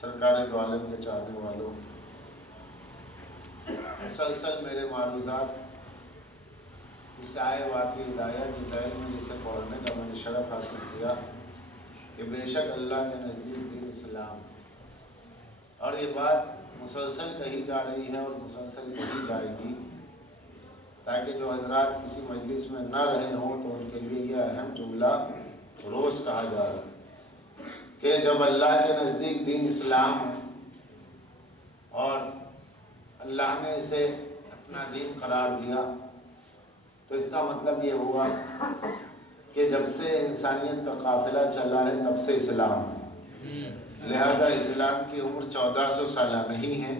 سرکار دو عالم کے چاہنے والوں، مسلسل میرے معروضات اس آئے واقعی ہدایت کی ذیل میں جسے پڑھنے کا میں نے شرف حاصل کیا کہ بے شک اللہ کے نزدیک دین اسلام، اور یہ بات مسلسل کہی جا رہی ہے اور مسلسل کہی جائے گی، تاکہ جو حضرات کسی مجلس میں نہ رہے ہوں تو ان کے لیے یہ اہم جملہ روز کہا جا رہا ہے کہ جب اللہ کے نزدیک دین اسلام ہے اور اللہ نے اسے اپنا دین قرار دیا، تو اس کا مطلب یہ ہوا کہ جب سے انسانیت کا قافلہ چلا ہے تب سے اسلام ہے۔ لہذا اسلام کی عمر 1400 سالہ نہیں ہے۔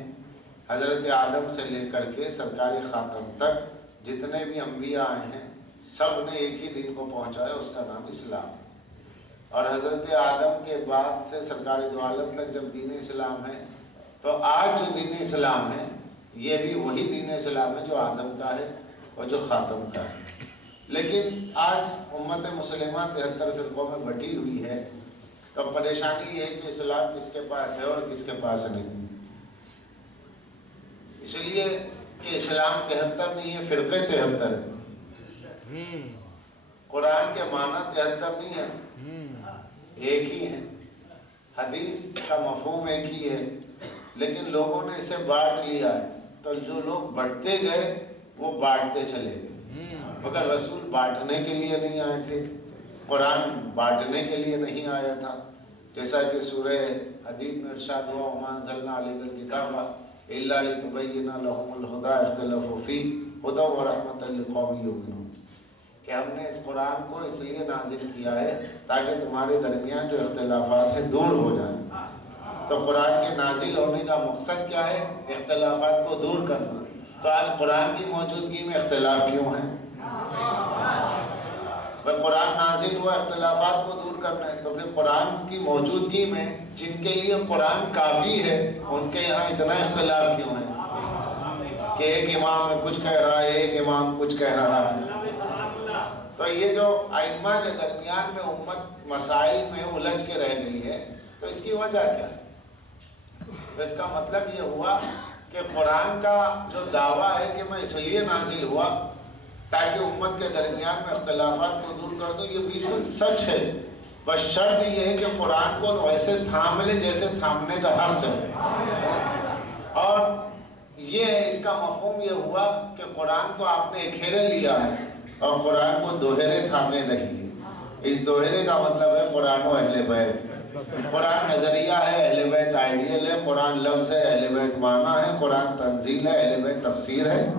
حضرت آدم سے لے کر کے سرکار خاتم تک جتنے بھی انبیاء آئے ہیں سب نے ایک ہی دین کو پہنچایا، اس کا نام اسلام ہے۔ اور حضرت آدم کے بعد سے سرکار دو عالم تک جب دین اسلام ہے تو آج جو دین اسلام ہے یہ بھی وہی دین اسلام ہے جو آدم کا ہے اور جو خاتم کا ہے۔ لیکن آج امت مسلمہ 73 فرقوں میں بٹی ہوئی ہے، تو پریشانی یہ ہے کہ اسلام کس کے پاس ہے اور کس کے پاس نہیں۔ اس لیے کہ اسلام 73 نہیں ہے، فرقے 73 ہے۔ قرآن کے معنی 73 نہیں ہے، ایک ہی ہے۔ حدیث کا مفہوم ایک ہی ہے، لیکن لوگوں نے اسے بانٹ لیا ہے، تو جو لوگ بڑھتے گئے وہ بانٹتے چلے گئے، مگر رسول بانٹنے کے لیے نہیں آئے تھے، قرآن بانٹنے کے لیے نہیں آیا تھا۔ جیسا کہ سورہ حدید میں ارشاد ہوا وَمَا أَنزَلْنَا عَلَيْكَ الْكِتَابَ إِلَّا لِتُبَيِّنَ لَهُمُ الْهُدَىٰ اخْتَلَفُوا فِيهِ هُدًى وَرَحْمَةً لِقَوْمٍ يُؤْمِنُونَ، کہ ہم نے اس قرآن کو اس لیے نازل کیا ہے تاکہ تمہارے درمیان جو اختلافات ہیں دور ہو جائیں۔ تو قرآن کے نازل ہونے کا مقصد کیا ہے؟ اختلافات کو دور کرنا۔ تو آج قرآن کی موجودگی میں اختلاف کیوں ہیں؟ قرآن نازل ہوا اختلافات کو دور کرنا ہے، تو پھر قرآن کی موجودگی میں جن کے لیے قرآن کافی ہے ان کے یہاں اتنا اختلاف کیوں ہے کہ ایک امام کچھ کہہ رہا ہے، ایک امام کچھ کہہ رہا ہے؟ تو یہ جو ائمہ کے درمیان میں امت مسائل میں الجھ کے رہ گئی ہے، تو اس کی وجہ کیا ہے؟ تو اس کا مطلب یہ ہوا کہ قرآن کا جو دعویٰ ہے کہ میں اس لیے نازل ہوا تاکہ امت کے درمیان میں اختلافات کو دور کر دوں، یہ بالکل سچ ہے، بس شرط یہ ہے کہ قرآن کو ویسے تھام لے جیسے تھامنے کا حق ہے۔ اور یہ اس کا مفہوم یہ ہوا کہ قرآن کو آپ نے اکھیرے لیا ہے اور قرآن کو دوہرے تھامے رہیے۔ اس دوہرے کا مطلب ہے قرآن و اہل بیت۔ قرآن نظریہ ہے، اہل بیت آئیڈیل ہے، قرآن لفظ ہے، اہل بیت معنی ہے، قرآن تنزیل ہے، اہل بیت تفسیر ہے،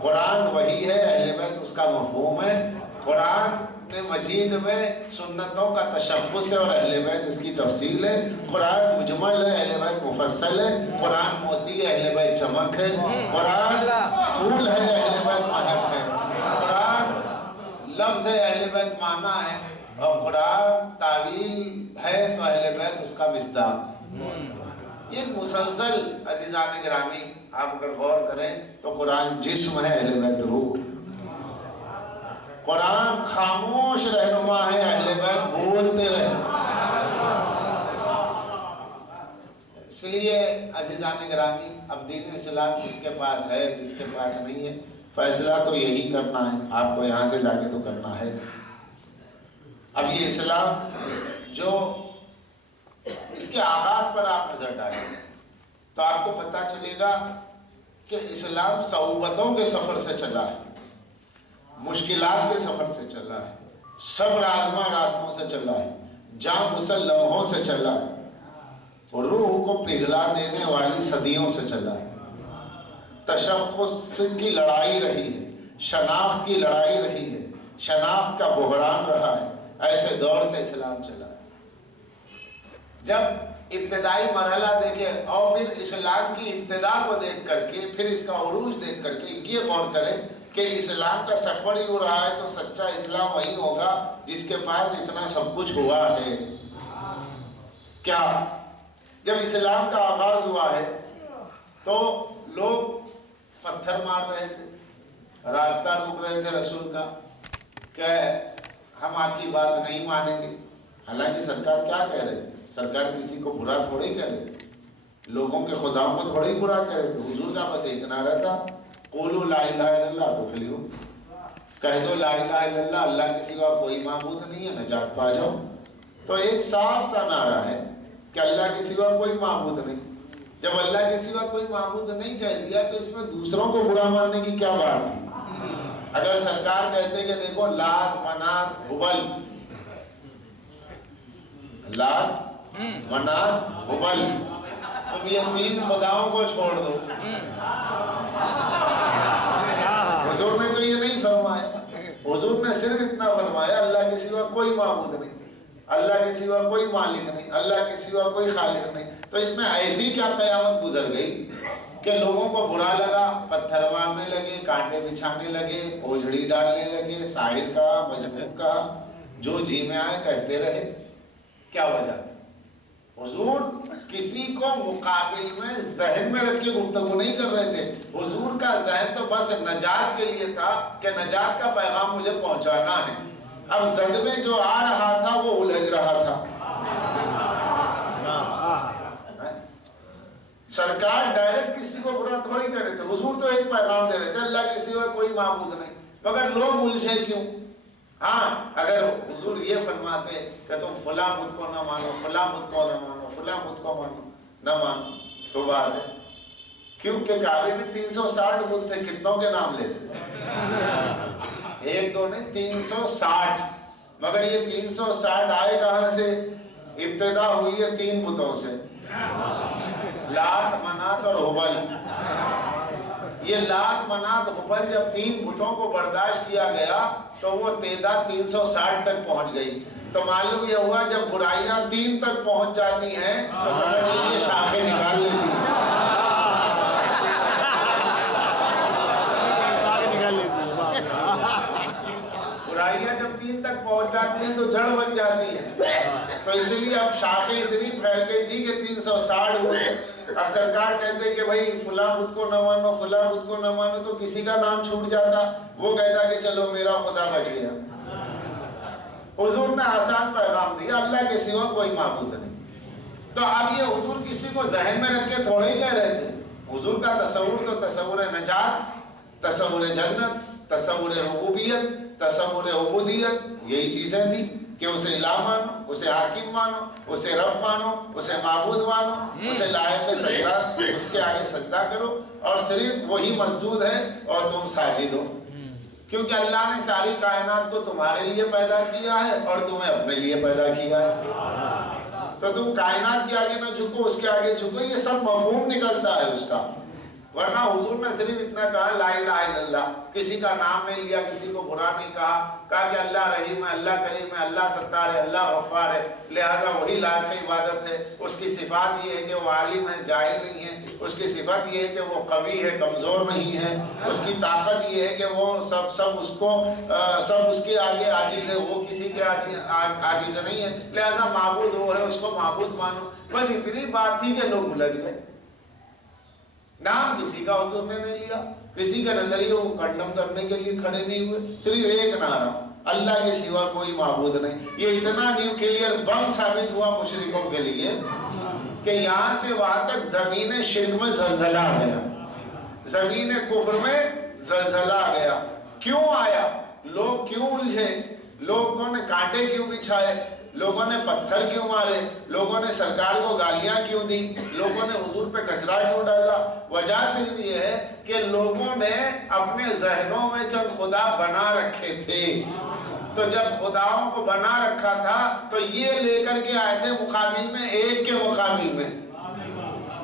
قرآن وحی ہے، اہل بیت اس کا مفہوم ہے، قرآن مجید میں سنتوں کا تشخص ہے اور اہل بیت اس کی تفصیل ہے، قرآن مجمل ہے، اہل بیت مفصل ہے، قرآن موتی ہے، اہل بیت چمک ہے، قرآن پھول ہے، اہل بیت مہک ہے، قرآن لفظ ہے، اہل بیت معنی ہے، اور قرآن تعویل ہے تو اہل بیت اس کا مصداق۔ یہ مسلسل عزیزان گرامی آپ اگر غور کریں تو قرآن جسم ہے، اہل بیت روح۔ قرآن خاموش رہنما ہے، اہل بیت بولتے رہے۔ اس لیے عزیزان گرامی اب دین اسلام کس کے پاس ہے کس کے پاس نہیں ہے، فیصلہ تو یہی کرنا ہے، آپ کو یہاں سے جا کے تو کرنا ہے۔ اب یہ اسلام جو اس کے آغاز پر آپ نظر ڈالیں تو آپ کو پتہ چلے گا کہ اسلام صعوبتوں کے سفر سے چلا ہے، مشکلات کے سفر سے چلا ہے، صبر آزما راستوں سے چلا ہے، جاں غسل لمحوں سے چلا ہے، روح کو پگھلا دینے والی صدیوں سے چلا ہے، تشخص کی لڑائی رہی ہے، شناخت کی لڑائی رہی ہے، شناخت کا بحران رہا ہے، ایسے دور سے اسلام چلا ہے۔ جب ابتدائی مرحلہ دیکھیں اور پھر اسلام کی ابتدا کو دیکھ کر کے پھر اس کا عروج دیکھ کر کے یہ غور کریں کہ اسلام کا سفر ہی ہو رہا ہے تو سچا اسلام وہی ہوگا جس کے پاس اتنا سب کچھ ہوا ہے۔ کیا جب اسلام کا آغاز ہوا ہے تو لوگ پتھر مار رہے تھے، راستہ روک رہے تھے رسول کا کہ ہم آپ کی بات نہیں مانیں گے، حالانکہ سرکار کیا کہہ رہے تھے؟ سرکار کسی کو برا تھوڑی کہہ رہے تھے، لوگوں کے خداؤں کو تھوڑی برا کہہ رہے تھے. حضور کا بس ایک نعرہ تھا قولوا لا الہ الا اللہ تفلحوا، کہہ دو لا الہ الا اللہ، اللہ کے سوا کوئی معبود نہیں ہے، نجات پا جاؤ. تو ایک صاف سا نعرہ ہے کہ اللہ کے سوا کوئی معبود نہیں. جب اللہ کے سوا کوئی معبود نہیں کہہ دیا تو اس میں دوسروں کو برا ماننے کی کیا بات تھی؟ اگر سرکار کہتے کہ دیکھو لات منات ہبل، لات منات ہبل، تم یہ تین خداؤں کو چھوڑ دو. حضور نے تو یہ نہیں فرمایا. حضور نے صرف اتنا فرمایا اللہ کے سوا کوئی معبود نہیں، اللہ کے سوا کوئی مالک نہیں، اللہ کے سوا کوئی خالق نہیں. تو اس میں ایسی کیا قیامت گزر گئی کہ لوگوں کو برا لگا، پتھر مارنے لگے، کانٹے بچھانے لگے، اوجھڑی ڈالنے لگے، شاعر کا مجنون کا جو جی میں آئے کہتے رہے. کیا وجہ؟ حضور کسی کو مقابل میں ذہن میں رکھ کے گفتگو نہیں کر رہے تھے. حضور کا ذہن تو بس نجات کے لیے تھا کہ نجات کا پیغام مجھے پہنچانا ہے. اب زد میں جو آ رہا تھا وہ الجھ رہا تھا. سرکار ڈائریکٹ کسی کو برا تھوڑی کر رہے تھے. حضور تو ایک پیغام دے رہے تھے اللہ کے سوا کوئی معبود نہیں، مگر لوگ الجھے کیوں؟ ہاں اگر حضور یہ فرماتے کہ تم فلاں بت کو نہ مانو، فلاں بت کو نہ مانو، فلاں بت کو مانو نہ مانو تو بات ہے. کیونکہ کعبے میں 360 بت تھے، کتنوں کے نام لیتے؟ ایک دو نہیں، 360. مگر یہ 360 آئے کہاں سے؟ ابتدا ہوئی ہے 3 بتوں سے، لات منات اور ہبل. یہ لات منات ہبل جب 3 بتوں کو برداشت کیا گیا تو وہ تعداد 360 تک پہنچ گئی. تو معلوم یہ ہوا جب برائیاں 3 تک پہنچ جاتی ہیں تو سمجھ لیجیے شاخیں نکال لیتی ہیں. برائیاں جب 3 تک پہنچ جاتی ہیں تو جڑ بن جاتی ہیں. تو اس لیے اب شاخیں اتنی پھیل گئی تھی کہ 360 ہوئے. اب سرکار کہتے کہ بھائی فلاں بت کو نہ مانو، فلاں بت کو نہ مانو، تو کسی کا نام چھوٹ جاتا، وہ کہتا کہ چلو میرا خدا بچ گیا. حضور نے آسان پیغام دیا اللہ کے سوا کوئی معبود نہیں. تو اب یہ حضور کسی کو ذہن میں رکھ کے تھوڑے ہی کہہ رہے تھے. حضور کا تصور تو تصور نجات، تصور جنت، تصور ربوبیت، تصور عبودیت، یہی چیزیں تھی کہ اسے الہ مانو، اسے حاکم مانو، اسے رب مانو، اسے معبود مانو، اسے لائق سجدہ، اس کے آگے سجدہ کرو، اور صرف وہی مسجود ہے اور تم ساجد ہو. کیونکہ اللہ نے ساری کائنات کو تمہارے لیے پیدا کیا ہے اور تمہیں اپنے لیے پیدا کیا ہے. تو تم کائنات کے آگے نہ جھکو، اس کے آگے جھکو. یہ سب مفہوم نکلتا ہے اس کا. ورنہ حضور نے صرف اتنا کہا لا الہ الا اللہ، کسی کا نام نہیں لیا، کسی کو برا نہیں کہا کہ اللہ رحیم ہے، اللہ کریم ہے، اللہ ستار ہے، اللہ غفار ہے، لہذا وہی لائق عبادت ہے. اس کی صفات یہ ہے کہ وہ عالم ہے، جاہل نہیں ہے. اس کی صفت یہ ہے کہ وہ قوی ہے، کمزور نہیں ہے. اس کی طاقت یہ ہے کہ وہ سب اس کے آگے عاجز ہے، وہ کسی کے عاجز نہیں ہے. لہذا معبود وہ ہے، اس کو معبود مانو. بس اتنی بات تھی کہ لوگ الجھ گئے. نام کسی کا حضور نے نہیں لیا، کسی کے نظریے کو کنڈم کرنے کے لیے کھڑے نہیں ہوئے. صرف ایک نعرہ اللہ کے سوا کوئی معبود نہیں. یہ اتنا نیوکلیئر بم ثابت ہوا مشرکوں کے لیے کہ یہاں سے وہاں تک زمین شرک میں زلزلہ آ گیا، زمین کفر میں زلزلہ آ گیا. کیوں آیا؟ لوگ کیوں الجھے؟ لوگوں نے کانٹے کیوں بچھائے؟ لوگوں نے پتھر کیوں مارے؟ لوگوں نے سرکار کو گالیاں کیوں دی؟ لوگوں نے حضور پہ کچرا کیوں ڈالا؟ وجہ صرف یہ ہے کہ لوگوں نے اپنے ذہنوں میں چند خدا بنا رکھے تھے. تو جب خداؤں کو بنا رکھا تھا تو یہ لے کر کے آئے تھے مقابل میں ایک کے مقابل میں.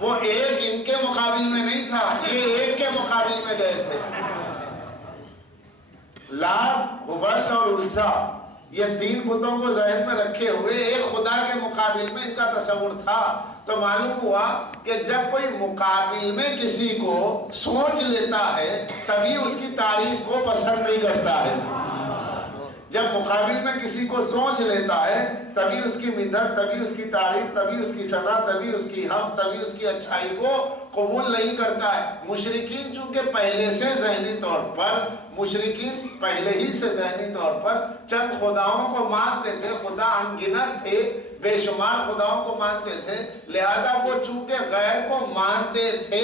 وہ ایک ان کے مقابل میں نہیں تھا، یہ ایک کے مقابل میں گئے تھے. لات، ہبل اور عزا، یہ 3 بتوں کو ذہن میں رکھے ہوئے ایک خدا کے مقابل میں ان کا تصور تھا. تو معلوم ہوا کہ جب کوئی مقابل میں کسی کو سوچ لیتا ہے تبھی اس کی تعریف کو پسند نہیں کرتا ہے. جب مقابل میں کسی کو سوچ لیتا ہے تبھی اس کی مدح، تبھی اس کی تعریف، تبھی اس کی ثنا، تبھی اس کی حمد، تبھی اس کی اچھائی کو قبول نہیں کرتا ہے. مشرکین چونکہ پہلے سے ذہنی طور پر چند خداؤں کو مانتے تھے، خدا انگنت تھے بے شمار خداؤں کو مانتے تھے، لہذا وہ چونکہ غیر کو مانتے تھے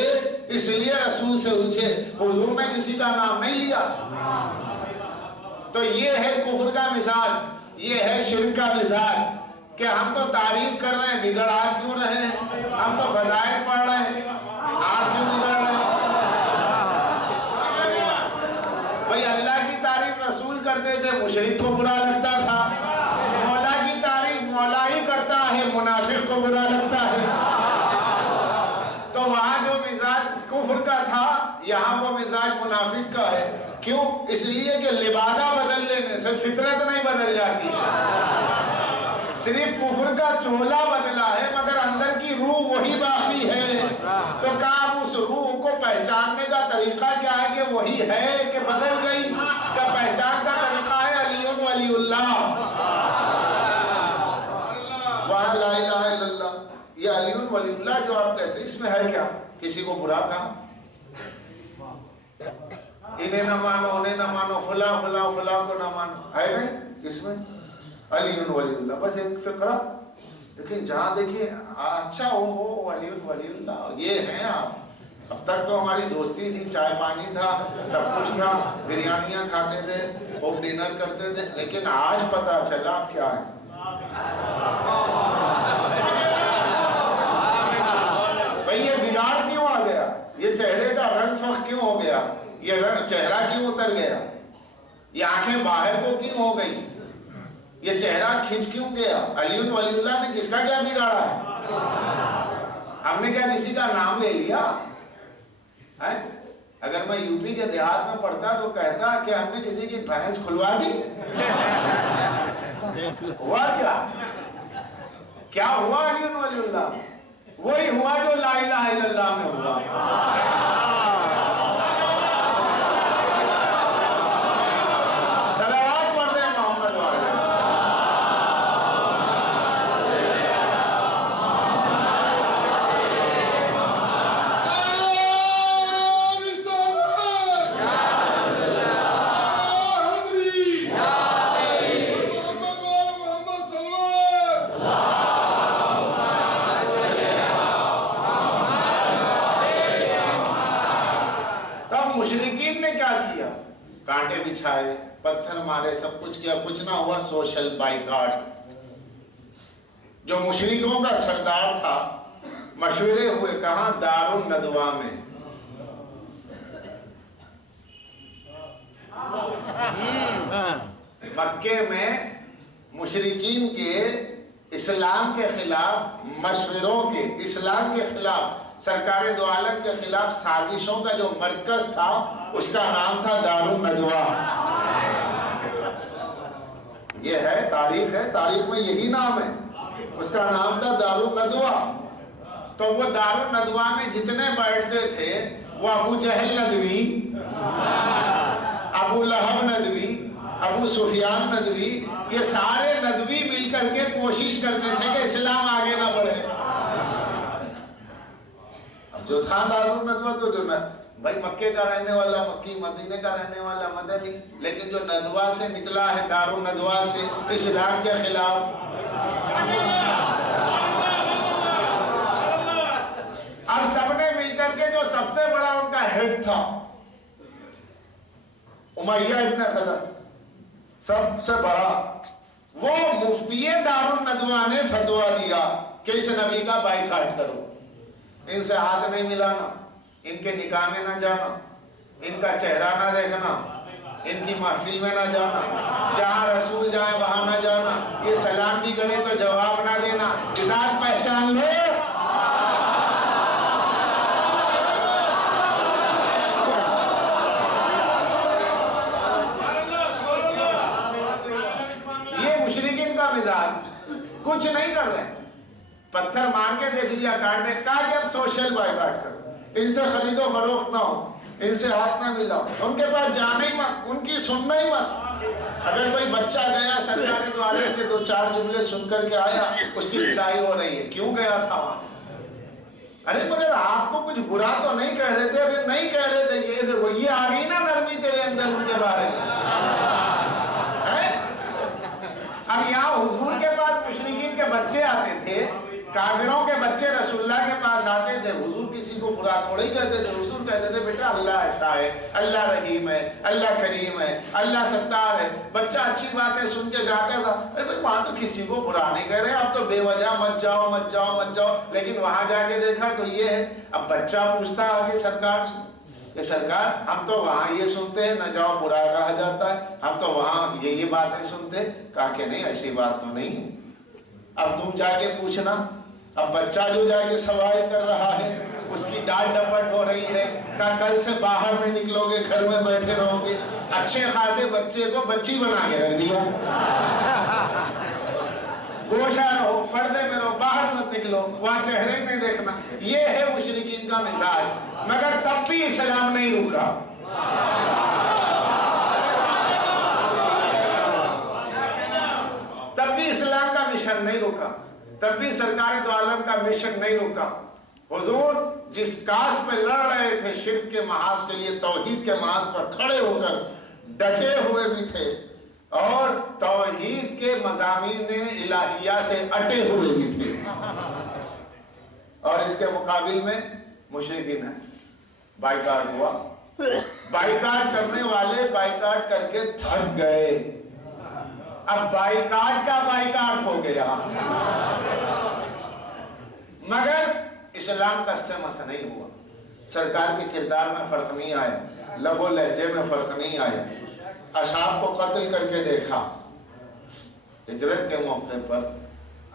اس لیے رسول سے پوچھے، حضور نے کسی کا نام نہیں لیا۔ تو یہ ہے کفر کا مزاج، یہ ہے شرک کا مزاج کہ ہم تو تعریف کر رہے ہیں، بگڑ آپ کیوں رہے ہیں؟ ہم تو فضائل پڑھ رہے ہیں، آپ کیوں بگڑ رہے ہیں؟ بھئی اللہ کی تعریف رسول کرتے تھے، مشرک کو برا لگتا تھا، مولا کی تعریف مولا ہی کرتا ہے، منافق کو برا لگتا ہے۔ تو وہاں جو مزاج کفر کا تھا، یہاں وہ مزاج منافق کا ہے۔ کیوں؟ اس لیے کہ لبادہ بدل لینے سے فطرت نہیں بدل جاتی، صرف کفر کا چولہا بدلا ہے مگر اندر کی روح وہی باقی ہے۔ تو کہا اس روح کو پہچاننے کا طریقہ کیا ہے کہ وہی ہے کہ بدل گئی؟ کہ پہچان کا طریقہ ہے علی ولی اللہ، وہاں لا الہ الا اللہ۔ یہ علی ولی اللہ جو آپ کہتے ہیں اس میں ہے کیا؟ کسی کو برا کہا، انہیں نہ مانو، انہیں نہ مانو، فلاں فلاں فلاں کو نہ مانو، ہے نہیں اس میں علی ولی اللہ، بس ایک فقرہ۔ لیکن جہاں دیکھیے اچھا ہو علی ولی اللہ یہ ہیں آپ، اب تک تو ہماری دوستی تھی، چائے پانی تھا، سب کچھ تھا، بریانیاں کھاتے تھے، ہوم ڈنر کرتے تھے، لیکن آج پتہ چلا آپ کیا ہے۔ بھئی یہ بگاڑ کیوں آ گیا؟ یہ چہرے کا رنگ فخ کیوں ہو گیا؟ یہ چہرہ کیوں اتر گیا؟ یہ آنکھیں باہر کو کیوں ہو گئی؟ یہ چہرہ کھنچ کیوں گیا؟ علی ولی اللہ نے کس کا کیا بگاڑا ہے؟ ہم نے کیا کسی کا نام لے لیا؟ اگر میں یو پی کے دیہات میں پڑھتا تو کہتا کہ ہم نے کسی کی بھینس کھلوا دی۔ ہوا کیا ہوا؟ علی ولی اللہ وہی ہوا جو لا الہ الا اللہ میں ہوا۔ صلوات پڑھ دیں محمد والے۔ مشرکین نے کیا کیا؟ کانٹے بچھائے، پتھر مارے، سب کچھ کیا، کچھ نہ ہوا، سوشل بائیکاٹ۔ جو مشرکوں کا سردار تھا، مشورے ہوئے کہاں؟ دار الندوہ میں۔ مکے میں مشرکین کے اسلام کے خلاف مشوروں کے، اسلام کے خلاف، سرکار دو عالم کے خلاف سازشوں کا جو مرکز تھا اس کا نام تھا دار الندوہ۔ یہ ہے تاریخ، ہے تاریخ میں یہی نام ہے، اس کا نام تھا دار الندوہ۔ تو وہ دار الندوہ میں جتنے بیٹھتے تھے وہ ابو جہل ندوی، ابو لہب ندوی، ابو سفیان ندوی، یہ سارے ندوی مل کر کے کوشش کرتے تھے کہ اسلام آگے نہ بڑھے۔ جو تھا دار الندوہ تو جو بھائی مکے کا رہنے والا مکی، مدینے کا رہنے والا مدنی، لیکن جو ندوہ سے نکلا ہے دار الندوہ سے اسلام کے خلاف، اب سب نے مل کر کے جو سب سے بڑا ان کا ہیڈ تھا امیہ ابن خلف، سب سے بڑا، وہ مفتی دار الندوہ نے فتویٰ دیا کہ اس نبی کا بائیکاٹ کرو، ان سے ہاتھ نہیں ملانا، ان کے نکاح میں نہ جانا، ان کا چہرہ نہ دیکھنا، ان کی محفل میں نہ جانا، جہاں رسول جائے وہاں نہ جانا، یہ سلام بھی کرے تو جواب نہ دینا، ذات پہچان لو۔ یہ مشرکین کا مزاج، کچھ نہیں کر رہے، پتھر مار کے دیکھ لیا، کاٹنے کہا کہ اب سوشل بائیکاٹ کرو، ان سے خرید و فروخت نہ ہو، ان سے ہاتھ نہ ملاؤ، ان کے پاس جانا ہی مت، ان کی سننا ہی مت۔ اگر کوئی بچہ گیا سرکار دوارے سے دو چار جملے سن کر کے آیا، اس کی لڑائی ہو رہی ہے، کیوں گیا تھا وہاں؟ ارے مگر آپ کو کچھ برا تو نہیں کہہ رہے تھے؟ ارے نہیں کہہ رہے تھے، یہ دیکھو یہ آ گئی نا نرمی تیرے اندر ان کے بارے میں۔ اب یہاں حضور کے پاس مشرکین کے بچے آتے تھے، کافروں کے بچے رسول اللہ کے پاس آتے تھے، حضور کسی کو برا تھوڑے ہی کہتے تھے، حضور کہتے تھے بیٹا اللہ اچھا ہے، اللہ رحیم ہے، اللہ کریم ہے، اللہ ستار ہے۔ بچہ اچھی باتیں سن کے جاتا تھا، ارے بھائی وہاں تو کسی کو برا نہیں کہہ رہے، اب تو بے وجہ مت جاؤ مت جاؤ مت جاؤ، لیکن وہاں جا کے دیکھا تو یہ ہے۔ اب بچہ پوچھتا آگے سرکار سے کہ سرکار ہم تو وہاں یہ سنتے ہیں نہ جاؤ برا کہا جاتا ہے، ہم تو وہاں یہ باتیں سنتے۔ کہا کہ نہیں ایسی بات تو نہیں ہے، اب تم جا کے پوچھنا۔ اب بچہ جو جا کے سوال کر رہا ہے اس کی ڈانٹ ڈپٹ ہو رہی ہے، کہا کل سے باہر میں نکلو گے، گھر میں بیٹھے رہو گے۔ اچھے خاصے بچے کو بچی بنا کے رکھ دیا، گوشہ رہو، پردے میں رہو، باہر مت نکلو، وہاں چہرے نہیں دیکھنا۔ یہ ہے مشرکین کا مزاج، مگر تب بھی اسلام نہیں رکا۔ تب بھی اسلام کا مشن نہیں رکا، تب بھی سرکار دو عالم کا مشن نہیں رکا۔ حضور جس کاز پہ لڑ رہے تھے، شرک کے محاذ کے لیے، توحید کے محاذ پر کھڑے ہو کر ڈٹے ہوئے بھی تھے، اور توحید کے مضامین الہیہ سے اٹے ہوئے بھی تھے، اور اس کے مقابل میں مشرکین ہیں۔ بائیکاٹ ہوا، بائیکاٹ کرنے والے بائیکاٹ کر کے تھک گئے، اب بائیکاٹ کا بائیکاٹ ہو گیا، مگر اسلام کا سمس نہیں ہوا۔ سرکار کے کردار میں فرق نہیں آیا، لب و لہجے میں فرق نہیں آیا۔ اصحاب کو قتل کر کے دیکھا، ہجرت کے موقع پر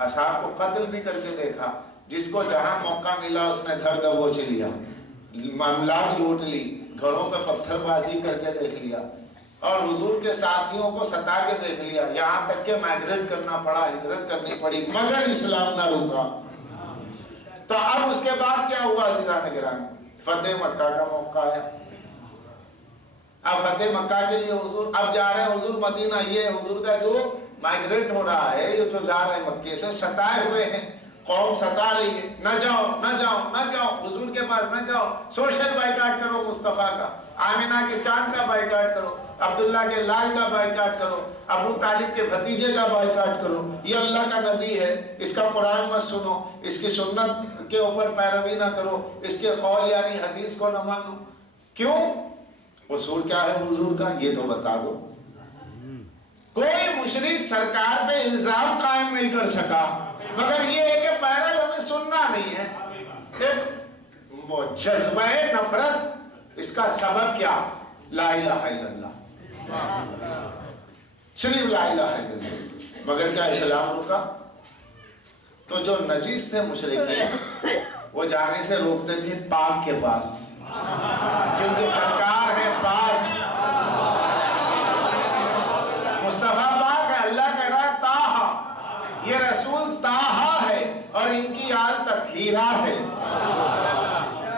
اصحاب کو قتل بھی کر کے دیکھا، جس کو جہاں موقع ملا اس نے دھر دبوچ لیا، معاملات لوٹ لی، گھروں پہ پتھر بازی کر کے دیکھ لیا، اور حضور کے ساتھیوں کو ستا کے دیکھ لیا، یہاں تک کہ مائگریٹ کرنا پڑا، ہجرت کرنی پڑی، مگر اسلام نہ رکا۔ تو اب اس کے بعد کیا ہوا عزیزان گرامی؟ فتح مکہ کا موقع ہے۔ اب فتح مکہ کے لیے حضور اب جا رہے ہیں، حضور مدینہ، یہ حضور کا جو مائگریٹ ہو رہا ہے، یہ جو جا رہے ہیں مکے سے، ستائے ہوئے ہیں، قوم ستا رہی ہے، نہ جاؤ نہ جاؤ نہ جاؤ، حضور کے پاس نہ جاؤ، سوشل بائیکاٹ کرو مصطفیٰ کا، آمنہ کے چاند کا بائیکاٹ کرو، عبداللہ کے لال کا بائیکاٹ کرو، ابو طالب کے بھتیجے کا بائیکاٹ کرو، یہ اللہ کا نبی ہے، اس کا قرآن مت سنو، اس کی سنت کے اوپر پیروی نہ کرو، اس کے قول یعنی حدیث کو نہ مانو۔ کیوں؟ اصول کیا ہے حضور کا یہ تو بتا دو۔ کوئی مشرک سرکار پہ الزام قائم نہیں کر سکا، مگر یہ ہے کہ بہرحال ہمیں سننا نہیں ہے۔ ایک جذبہ نفرت، اس کا سبب کیا؟ لا الہ الا اللہ، صرف لا الہ الا اللہ، مگر کیا اسلام رکا؟ تو جو نجیس تھے مشرکین وہ جانے سے روکتے تھے پاک کے پاس، کیونکہ سرکار ہے پاک، مصطفیٰ پاک ہے، اللہ کہہ رہا ہے طٰہٰ، یہ رسول طٰہٰ ہے، اور ان کی آل تطہیرہ ہے،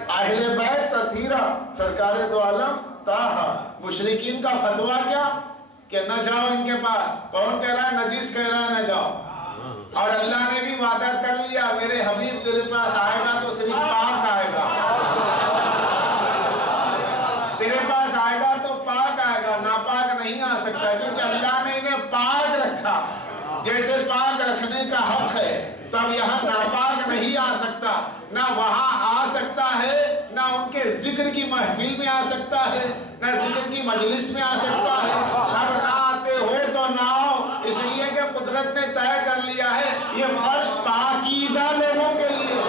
اہل بیت تطہیرہ، سرکار دو عالم طٰہٰ۔ مشرکین کا فتویٰ کیا؟ کہ نہ جاؤ ان کے پاس، کون کہہ رہا ہے؟ نجیس کہہ رہا ہے نہ جاؤ، اور اللہ نے بھی وعدہ کر لیا میرے حبیب تیرے پاس آئے گا تو صرف پاک آئے گا، تیرے پاس آئے گا تو پاک آئے گا، ناپاک نہیں آ سکتا، کیونکہ اللہ نے انہیں پاک رکھا، جیسے پاک رکھنے کا حق ہے، تو اب یہاں ناپاک نہیں آ سکتا، نہ وہاں آ سکتا ہے، نہ ان کے ذکر کی محفل میں آ سکتا ہے، نہ ذکر کی مجلس میں آ سکتا ہے، اب نہ آتے ہو تو نہ آؤ، اس لیے کہ قدرت نے طے کر لیا ہے یہ فرش پاکیزہ لوگوں کے لیے۔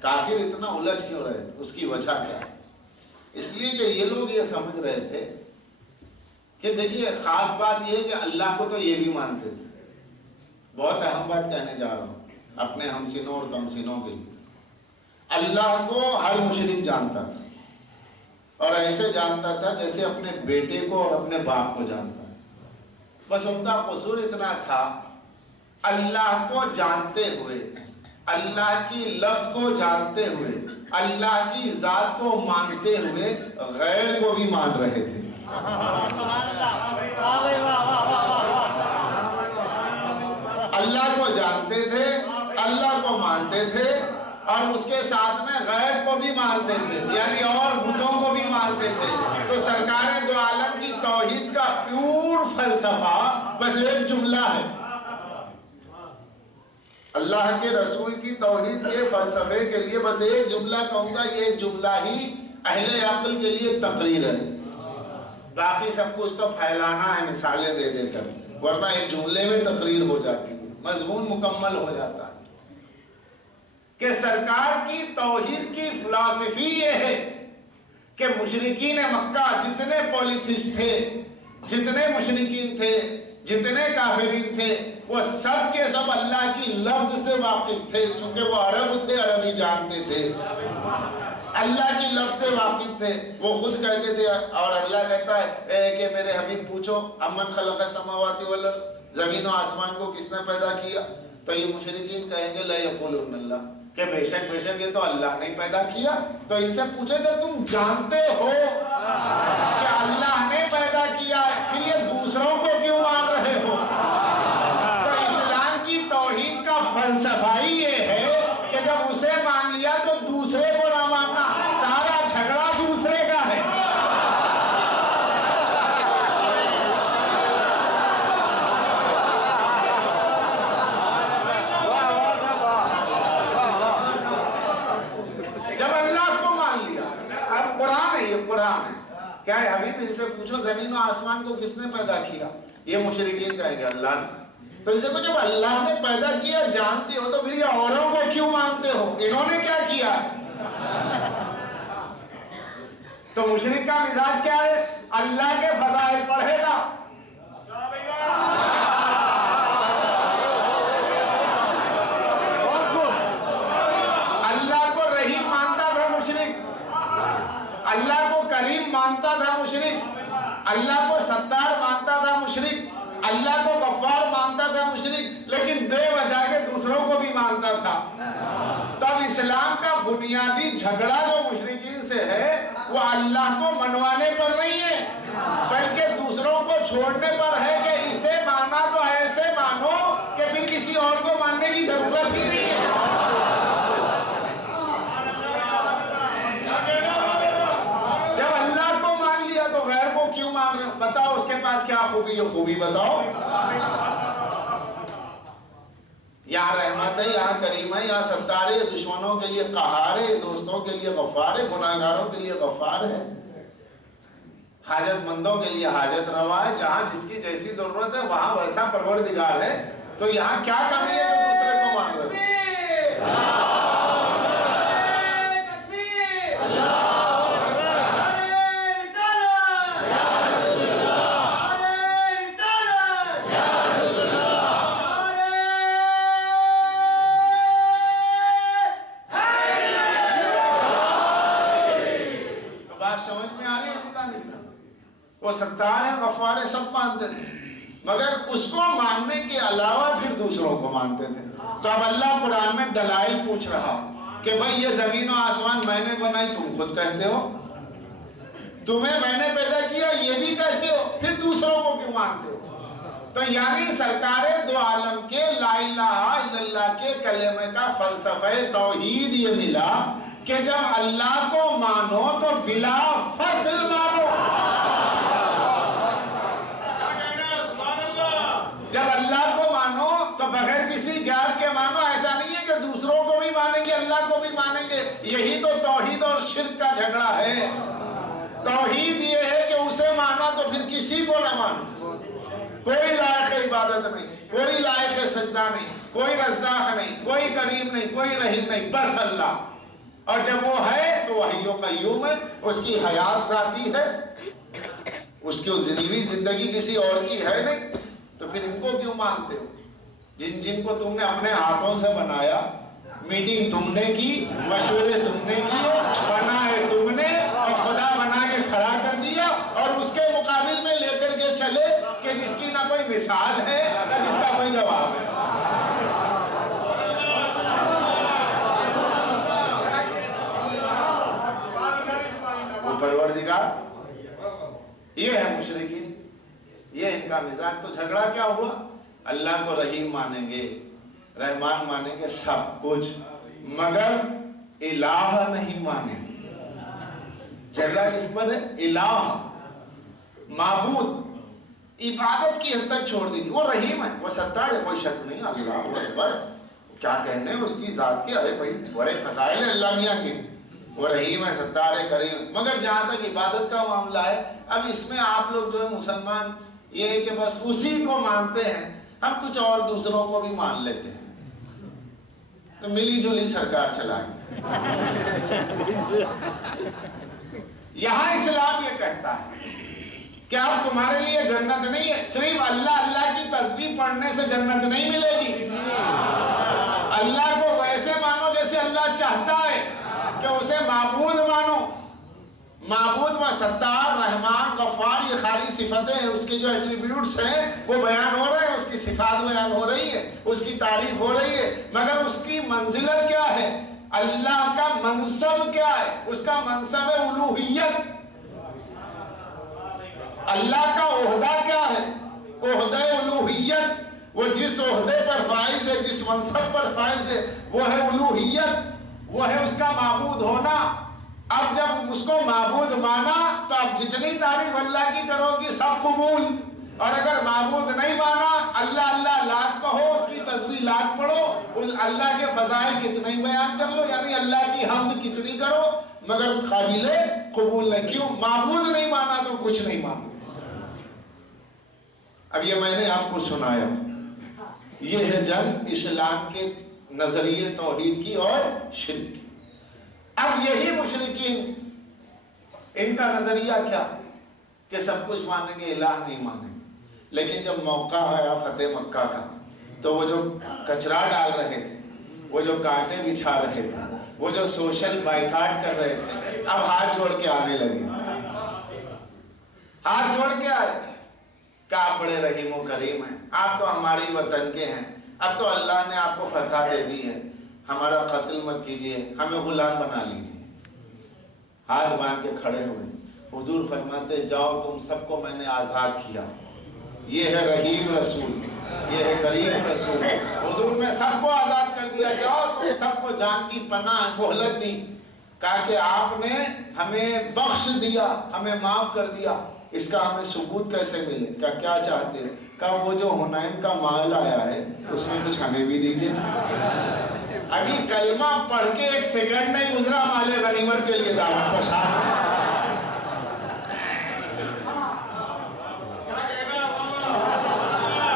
کافر اتنا الجھ کیوں رہے؟ اس کی وجہ کیا ہے؟ اس لیے کہ یہ لوگ یہ سمجھ رہے تھے کہ دیکھیے خاص بات یہ ہے کہ اللہ کو تو یہ بھی مانتے تھے۔ بہت اہم بات کہنے جا رہا ہوں اپنے ہم سینوں اور کم سینوں کے لیے۔ اللہ کو ہر مشرک جانتا تھا، اور ایسے جانتا تھا جیسے اپنے بیٹے کو اور اپنے باپ کو جانتا ہے۔ بس ان کا قصور اتنا تھا اللہ کو جانتے ہوئے، اللہ کی لفظ کو جانتے ہوئے، اللہ کی ذات کو مانتے ہوئے غیر کو بھی مان رہے تھے۔ اللہ کو جانتے تھے، اللہ کو مانتے تھے، اور اس کے ساتھ میں غیر کو بھی مانتے تھے، یعنی اور بتوں کو بھی مانتے تھے۔ تو سرکار دو عالم کی توحید کا پیور فلسفہ بس ایک جملہ ہے۔ اللہ کے رسول کی توحید کے فلسفے کے لیے بس ایک جملہ کہوں گا، یہ ایک جملہ ہی اہل عقل کے لیے تقریر ہے۔ باقی سب کچھ تو پھیلانا ہے مثالیں دے دے کر، ورنہ ایک جملے میں تقریر ہو جاتی ہے، مضمون مکمل ہو جاتا ہے۔ کہ سرکار کی توحید کی فلسفی یہ ہے کہ مشرکین مکہ جتنے پولیتھسٹ تھے، جتنے مشرکین تھے، جتنے کافرین تھے، وہ سب کے سب اللہ کی لفظ سے واقف تھے، چونکہ وہ عرب تھے، عربی جانتے تھے، اللہ کی لفظ سے واقف تھے۔ وہ خود کہتے تھے، اور اللہ کہتا ہے کہ میرے حبیب پوچھو امن خلق السماوات والارض، زمین و آسمان کو کس نے پیدا کیا؟ تو یہ مشرکین کہیں گے لا یقولون اللہ، کہ بے شک یہ تو اللہ نے پیدا کیا۔ تو ان سے پوچھے جب تم جانتے ہو کہ اللہ نے پیدا کیا ہے، پھر یہ دوسروں کو کیوں مان رہے ہو؟ تو اسلام کی توحید کا فلسفہ ہی یہ ہے کہ جب اسے مان لیا تو دوسرے کو نہ ماننا، سارا جھگڑا دوسرے کا ہے۔ قرآن ہے کیا ہے؟ ابھی بھی ان سے پوچھو زمین و آسمان کو کس نے پیدا کیا؟ یہ مشرکین کہیں گے اللہ نے۔ تو ان سے پوچھو جب اللہ نے پیدا کیا جانتے ہو تو پھر یہ اوروں کو کیوں مانتے ہو؟ انہوں نے کیا کیا؟ تو مشرک کا مزاج کیا ہے؟ اللہ کے فضائل پڑھے گا، اللہ کو رحیم مانتا تھا مشرک، اللہ کو کریم مانتا تھا مشرک، اللہ کو ستار مانتا تھا مشرک، اللہ کو غفار مانتا تھا مشرک، لیکن بے وجہ کے دوسروں کو بھی مانتا تھا۔ تو اب اسلام کا بنیادی جھگڑا جو مشرکین سے ہے وہ اللہ کو منوانے پر نہیں ہے، بلکہ دوسروں کو چھوڑنے پر ہے کہ اسے مانا تو ایسے مانو کہ پھر کسی اور کو ماننے کی ضرورت ہی نہیں ہے۔ کیوں مان رہے ہو؟ بتاؤ اس کے پاس کیا خوبی، یہ خوبی بتاؤ۔ یہاں رحمت ہے، یہاں کریم ہے، یہاں ستار ہے، دشمنوں کے لیے قہار ہے، دوستوں کے لیے غفار ہے، گناہگاروں کے لیے غفار ہے، حاجت مندوں کے لیے حاجت روا ہے، جہاں جس کی جیسی ضرورت ہے وہاں ویسا پروردگار ہے۔ تو یہاں کیا کمی ہے جو دوسرے کو مان رہے ہو؟ وہ ستار ہے، غفار ہے، سب مانتے تھے، مگر اس کو ماننے کے علاوہ پھر دوسروں کو مانتے تھے۔ تو اب اللہ قرآن میں دلائل پوچھ رہا کہ بھئی یہ زمین و آسمان میں نے بنائی، تم خود کہتے ہو، تمہیں میں نے پیدا کیا یہ بھی کہتے ہو، پھر دوسروں کو کیوں مانتے ہو؟ تو یعنی سرکار دو عالم کے لا الہ الا اللہ کے کلمے کا فلسفہ توحید یہ ملا کہ جب اللہ کو مانو تو بلا فصل مانو، جب اللہ کو مانو تو بغیر کسی گیپ کے مانو۔ ایسا نہیں ہے کہ دوسروں کو بھی مانیں گے اللہ کو بھی مانیں گے، یہی تو توحید اور شرک کا جھگڑا ہے۔ توحید یہ ہے کہ اسے مانا تو پھر کسی کو نہ مانو، کوئی لائق عبادت نہیں، کوئی لائق سجدہ نہیں، کوئی رزاق نہیں، کوئی کریم نہیں، کوئی رحیم نہیں، بس اللہ۔ اور جب وہ ہے تو وحی و قیوم ہے، اس کی حیات ذاتی ہے، اس کی ذریعی زندگی کسی اور کی ہے نہیں، تو پھر ان کو کیوں مانتے ہو؟ جن کو تم نے اپنے ہاتھوں سے بنایا، میٹنگ تم نے کی، مشورے تم نے کیے، بنائے تم نے، اور خدا بنا کے کھڑا کر دیا، اور اس کے مقابل میں لے کر کے چلے کہ جس کی نہ کوئی مثال ہے نہ جس کا کوئی جواب ہے۔ مزاج. تو جھگڑا کیا ہوا؟ اللہ کو رحیم مانیں گے, رحمان مانیں گے, سب کچھ, مگر الہ نہیں مانیں گے. جھگڑا کس پر ہے؟ الہ, معبود, عبادت کی حد تک چھوڑ دیجیے. وہ رحیم ہے, وہ ستار ہے, کوئی شک نہیں. اللہ اکبر, کیا کہنے اس کی ذات کے, ارے بھائی بڑے فضائل ہیں اللہ میاں کے. وہ رحیم ہے, ستار ہے, کریم. مگر جہاں تک عبادت کا معاملہ ہے, اب اس میں آپ لوگ جو ہے مسلمان یہ ہے کہ بس اسی کو مانتے ہیں, ہم کچھ اور دوسروں کو بھی مان لیتے ہیں, تو ملی جلی سرکار چلائیں. یہاں اسلام یہ کہتا ہے کہ اب تمہارے لیے جنت نہیں ہے, صرف اللہ اللہ کی تسبیح پڑھنے سے جنت نہیں ملے گی. اللہ کو ویسے مانو جیسے اللہ چاہتا ہے کہ اسے معبود مانو. معبود و ستار, رحمان, غفار, یہ خالی صفتیں ہیں, اس کے جو ایٹریبیوٹس ہیں وہ بیان ہو رہے ہیں, اس کی صفات بیان ہو رہی ہے, اس کی تعریف ہو رہی ہے, مگر اس کی منزلت کیا ہے, اللہ کا منصب کیا ہے, اس کا منصب ہے الوہیت. اللہ کا عہدہ کیا ہے, عہدہ الوہیت. وہ جس عہدے پر فائز ہے, جس منصب پر فائز ہے, وہ ہے الوہیت, وہ ہے اس کا معبود ہونا. اب جب اس کو معبود مانا تو اب جتنی تعریف اللہ کی کرو گی سب قبول, اور اگر معبود نہیں مانا, اللہ اللہ لاکھ کہو, اس کی تسبیح لاکھ پڑھو, اللہ کے فضائل کتنے بیان کر لو, یعنی اللہ کی حمد کتنی کرو, مگر قابل قبول نہیں. کیوں؟ معبود نہیں مانا تو کچھ نہیں مانا. اب یہ میں نے آپ کو سنایا, یہ ہے جنگ اسلام کے نظریے توحید کی اور شرک کی. اب یہی مشرکین, ان کا نظریہ کیا کہ سب کچھ مانیں گے, الہ نہیں مانیں گے. لیکن جب موقع آیا فتح مکہ کا, تو وہ جو کچرا ڈال رہے تھے, وہ جو کانٹے بچھا رہے تھے, وہ جو سوشل بائیکاٹ کر رہے تھے, اب ہاتھ جوڑ کے آنے لگے. ہاتھ جوڑ کے آئے کہ آپ بڑے رحیم و کریم ہیں, آپ تو ہماری وطن کے ہیں, اب تو اللہ نے آپ کو فتح دے دی ہے, ہمارا قتل مت کیجئے, ہمیں غلام بنا لیجئے. ہاتھ باندھ کے کھڑے ہوئے. حضور فرماتے جاؤ تم سب کو میں نے آزاد کیا. یہ ہے رحیم رسول, یہ ہے کریم رسول. حضور نے سب کو آزاد کر دیا, جاؤ تم سب کو جان کی پناہ مہلت دی. کہا کہ آپ نے ہمیں بخش دیا, ہمیں معاف کر دیا, اس کا ہمیں ثبوت کیسے ملے؟ کیا چاہتے ہیں؟ کہا وہ جو حنین کا مال آیا ہے اس میں کچھ ہمیں بھی دیجئے. ابھی کلمہ پڑھ کے ایک سیکنڈ نہیں گزرا, مال غنیمت کے لیے دعوت پسا.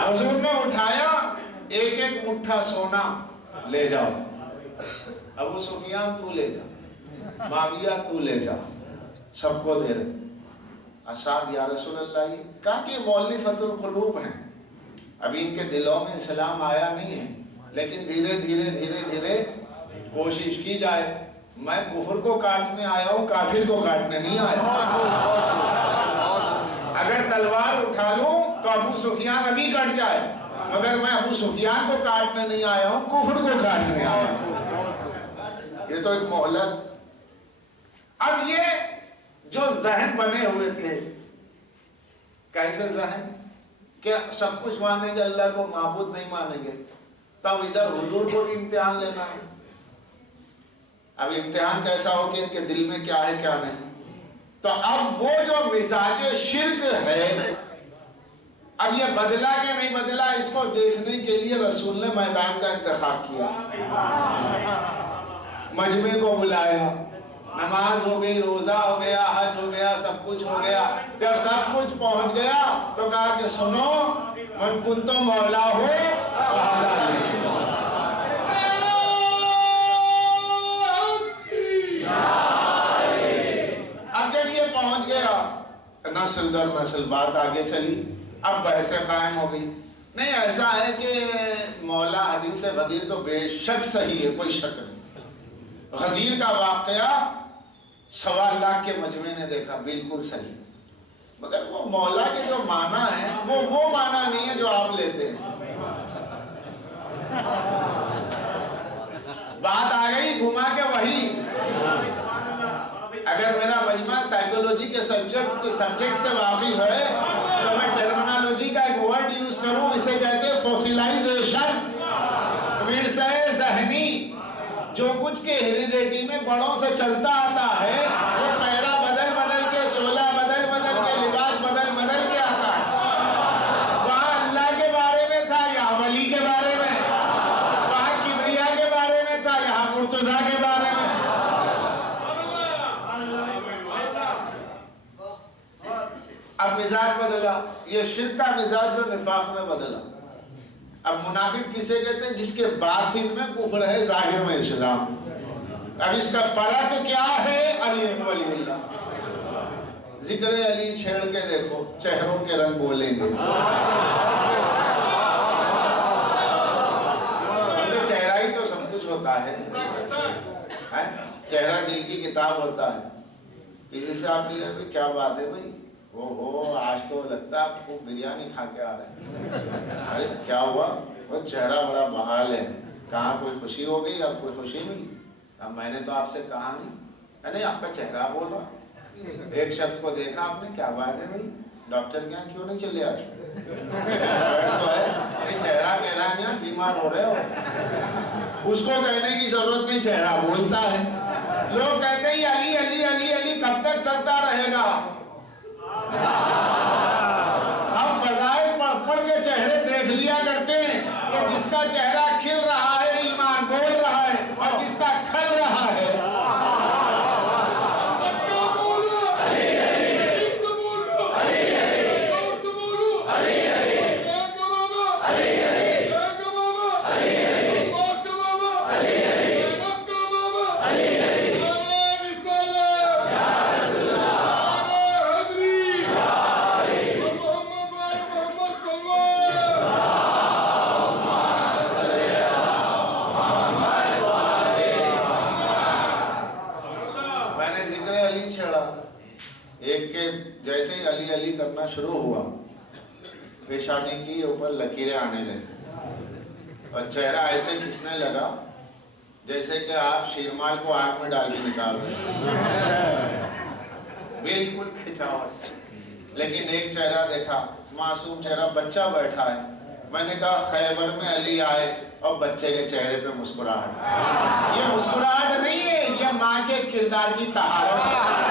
حضور نے اٹھایا, ایک ایک مٹھا سونا لے جاؤ, ابو سفیان تو لے جا, معاویہ تو لے جا, سب کو دے رہے. اصحاب یا رسول اللہ, یہ کہا کہ مؤلفۃ القلوب ہیں, ابھی ان کے دلوں میں اسلام آیا نہیں ہے, لیکن دھیرے دھیرے دھیرے دھیرے کوشش کی جائے. میں کفر کو کاٹنے آیا ہوں, کافر کو کاٹنے نہیں آیا. اگر تلوار اٹھا لوں تو ابو سفیان ابھی کٹ جائے, مگر میں ابو سفیان کو کاٹنے نہیں آیا ہوں, کفر کو کاٹنے آیا ہوں. یہ تو ایک مہلت. اب یہ جو ذہن بنے ہوئے تھے, کیسے ذہن کہ سب کچھ مانیں گے, اللہ کو معبود نہیں مانیں گے, تب ادھر حضور کو بھی امتحان لینا ہے. اب امتحان کیسا ہو کہ ان کے دل میں کیا ہے کیا نہیں. تو اب وہ جو مزاج شرک ہے, اب یہ بدلا کہ نہیں بدلا, اس کو دیکھنے کے لیے رسول نے میدان کا انتخاب کیا, مجمع کو بلایا, نماز ہو گئی, روزہ ہو گیا, حج ہو گیا, سب کچھ ہو گیا. جب سب کچھ پہنچ گیا تو کہا کہ سنو, من کنتم مولا ہو اب جب یہ پہنچ گیا, نسل در نسل بات آگے چلی. اب بحث قائم ہو گئی. نہیں, ایسا ہے کہ مولا حدیث غدیر تو بے شک صحیح ہے, کوئی شک نہیں. غدیر کا واقعہ 1.25 لاکھ کے مجمع نے دیکھا, بالکل صحیح, مگر وہ مولا کے جو معنی ہے وہ معنی نہیں ہے جو آپ لیتے ہیں. بات آ گئی گھما کے وہی. اگر میرا مجمع سائیکولوجی کے سبجیکٹ سے واقف ہے تو میں ٹرمنالوجی کا ایک یوز کروں، اسے کہتے ہیں فوسیلائزیشن، ورثہ ذہنی۔ جو کچھ کے ہیریڈیٹی میں بڑوں سے چلتا آتا ہے وہ پہلا بدل بدل کے، چولا بدل بدل کے، لباس بدل بدل کے آتا ہے۔ وہاں اللہ کے بارے میں تھا، یہاں ولی کے بارے میں، وہاں کبریا کے بارے میں تھا، یہاں مرتضیٰ کے بارے میں۔ اب مزاج بدلا، یہ شرک کا مزاج جو نفاق میں بدلا۔ اب منافق کسے کہتے ہیں؟ جس کے باطن میں کفر ہے، ظاہر میں اسلام۔ اب اس کا فرق کیا ہے؟ علی ولی اللہ۔ ذکر علی چھیڑ کے دیکھو، چہروں کے رنگ بولیں گے۔ چہرہ ہی تو سب کچھ ہوتا ہے، چہرہ دل کی کتاب ہوتا ہے۔ اس سے آپ نے کیا بات ہے بھائی، آج تو لگتا ہے آپ کو بریانی کھا کے آ رہے ہیں۔ ارے کیا ہوا؟ وہ چہرہ بڑا بحال ہے، کہاں کوئی خوشی ہو گئی؟ اب کوئی خوشی نہیں؟ اب میں نے تو آپ سے کہا نہیں، آپ کا چہرہ بول رہا۔ ایک شخص کو دیکھا آپ نے، کیا بات ہے بھائی، ڈاکٹر کے یہاں کیوں نہیں چلے آج؟ تو ہے چہرہ کہہ رہا ہے بیمار ہو رہے ہو۔ اس کو کہنے کی ضرورت نہیں، چہرہ بولتا ہے۔ لوگ کہتے ہیں علی علی علی علی کب تک چلتا رہے گا؟ ہم فضائل پڑھ پڑھ کے چہرے دیکھ لیا کرتے ہیں کہ جس کا چہرہ کھل رہا ہے ایمان بول رہا ہے، اور جس کا کھل رہا ہے کرنا شروع ہوا، پیشانی کی اوپر لکیریں آنے لگی اور چہرہ ایسے کھنچنے لگا جیسے کہ آپ شیرمال کو آگ میں ڈال کے نکال رہے ہیں، بالکل کھچاوٹ۔ لیکن ایک چہرہ دیکھا، معصوم چہرہ، بچہ بیٹھا ہے۔ میں نے کہا خیبر میں علی آئے اور بچے کے چہرے پہ مسکراہٹ۔ یہ مسکراہٹ نہیں ہے، یہ ماں کے کردار کی طہارت ہے۔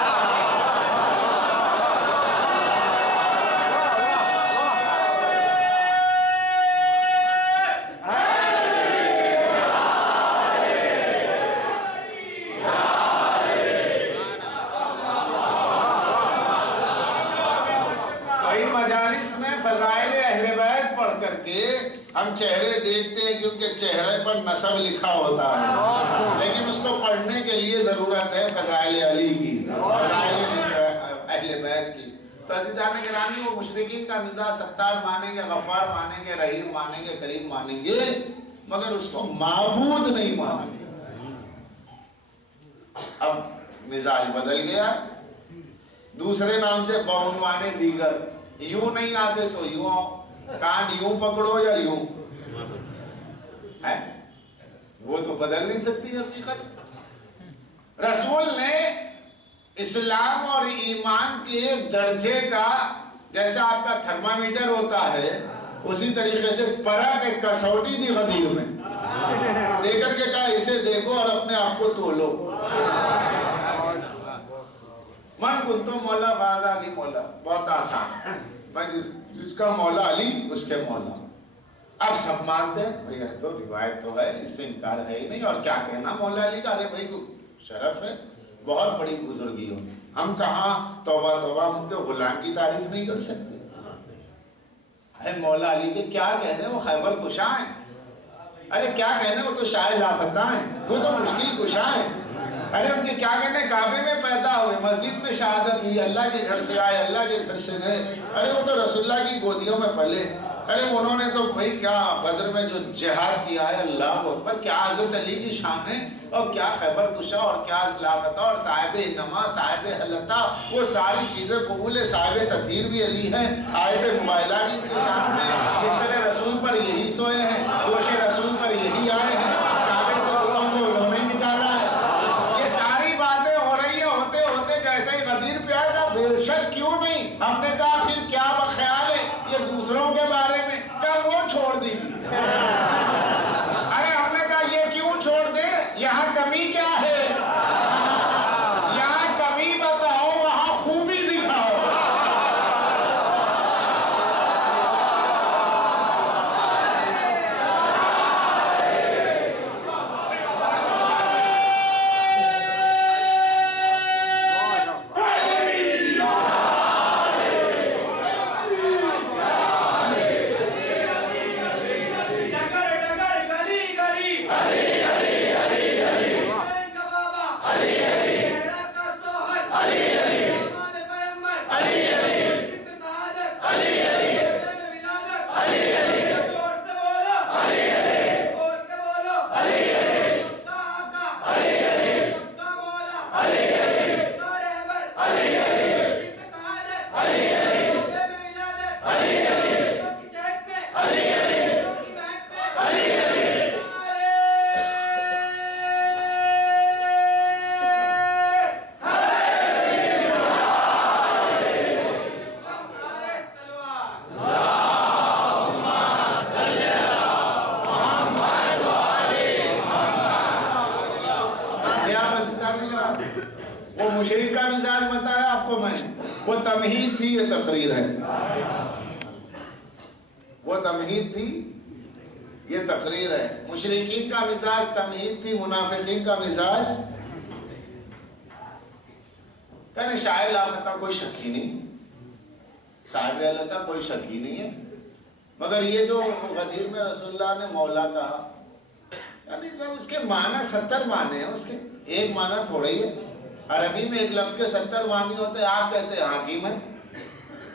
ہم چہرے دیکھتے ہیں کیونکہ چہرے پر نسب لکھا ہوتا ہے، لیکن اس کو پڑھنے کے لیے ضرورت ہے فضائل علی کی، فضائل اہل بیت کی۔ تو عزیزان گرامی، وہ مشرکین کا مزاج ستار مانیں گے، غفار مانیں گے، رحیم مانیں گے، کریم مانیں گے، مگر اس کو معبود نہیں مانیں گے۔ اب مزاج بدل گیا، دوسرے نام سے بعنوان دیگر، یوں نہیں آتے تو یوں آؤ، کان یوں پکڑو یا یوں، وہ تو بدل نہیں سکتی حقیقت۔ رسول نے اسلام اور ایمان کے درجے کا، جیسا آپ کا تھرمامیٹر ہوتا ہے، اسی طریقے سے پرکھ ایک کسوٹی دی غدیر میں دے کر کے کہا اسے دیکھو اور اپنے آپ کو تولو۔ من کنتم مولا فہذا علی مولا، بہت آسان، میں جس کا مولا علی اس کے مولا۔ اب سب مانتے ہیں بھئی تو روایت تو ہے، اس سے انکار ہے ہی نہیں، اور کیا کہنا مولا علی کا، ارے بھائی شرف ہے، بہت بڑی بزرگی ہو۔ ہم کہاں توبہ توبہ، ہم تو غلام کی تعریف نہیں کر سکتے۔ ہے مولا علی کے کیا کہنے، وہ خیبر کشا ہیں، ارے کیا کہنے، وہ تو شاہ لافتہ ہیں، وہ تو مشکل کشا ہیں، ارے ان کے کیا کہنے، کعبے میں پیدا ہوئے، مسجد میں شہادت ہوئی، اللہ کے گھر سے آئے، اللہ کے گھر سے گئے، ارے وہ تو رسول اللہ کی گودیوں میں پلے، ارے انہوں نے تو بھائی کیا بدر میں جو جہاد کیا ہے، اللہ اکبر، کیا حضرت علی کی شان ہے، اور کیا خیبر کشا، اور کیا لافتہ، اور صاحب نما، صاحب حلتا، وہ ساری چیزیں قبول، صاحب تطہیر بھی علی ہیں، آیت مبائلہ کی بھی شان میں، اس طرح رسول پر یہی سوئے ہیں، دوش رسول پر یہی آئے ہیں، کعبے سے لوگوں کو انہوں نے نکالا ہے۔ یہ ساری باتیں ہو رہی ہیں، ہوتے ہوتے جیسے ہی غدیر پہ آئے گا، بے شک کیوں نہیں، ہم نے کہا پھر کیا خیال ہے یہ دوسروں کے بارے میں، مشرک کا مزاج بتایا آپ کو میں نے، وہ تمہید تھی، یہ تقریر ہے. وہ تمہید تھی، یہ تقریر ہے. مشرکین کا مزاج تمہید تھی، منافقین کا مزاج کہنے شاعر لافتہ کوئی شک ہی نہیں، صاحب اللہ کوئی شک ہی نہیں ہے. مگر یہ جو غدیر میں رسول اللہ نے مولا کہا، یعنی اس کے معنی 70 معنی ہیں، اس کے ایک معنی تھوڑا ہی ہے. عربی میں ایک لفظ کے 70 معنی ہوتے ہیں. آپ کہتے ہیں حاکم ہے،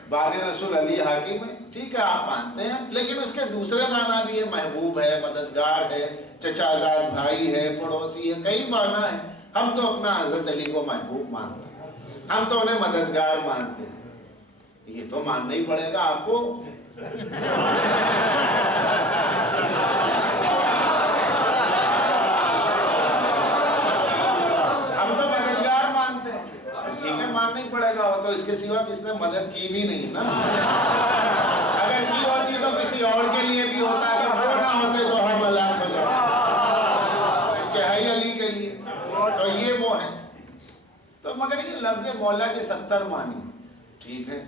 بعد رسول علی حاکم ہے، ٹھیک ہے آپ مانتے ہیں، لیکن اس کے دوسرے معنی بھی ہے، محبوب ہے، مددگار ہے، چچا زاد بھائی ہے، پڑوسی ہے، کئی معنی ہیں. ہم تو اپنا حضرت علی کو محبوب مانتے ہیں، ہم تو انہیں مددگار مانتے ہیں. یہ تو ماننا ہی پڑے گا آپ کو. ہم تو مددگار مانتے ہیں، ٹھیک ہے ماننا ہی پڑے گا. تو اس کے سوا کس نے مدد کی بھی نہیں نا. اگر کی ہوتی تو کسی اور کے لیے بھی ہوتا، کہ وہ نہ ہوتے تو ہم ہلاک ہو جاتے، کیونکہ ہے علی کے لیے. تو یہ وہ ہے. تو مگر یہ لفظ مولا کے 70 معنی، ٹھیک ہے.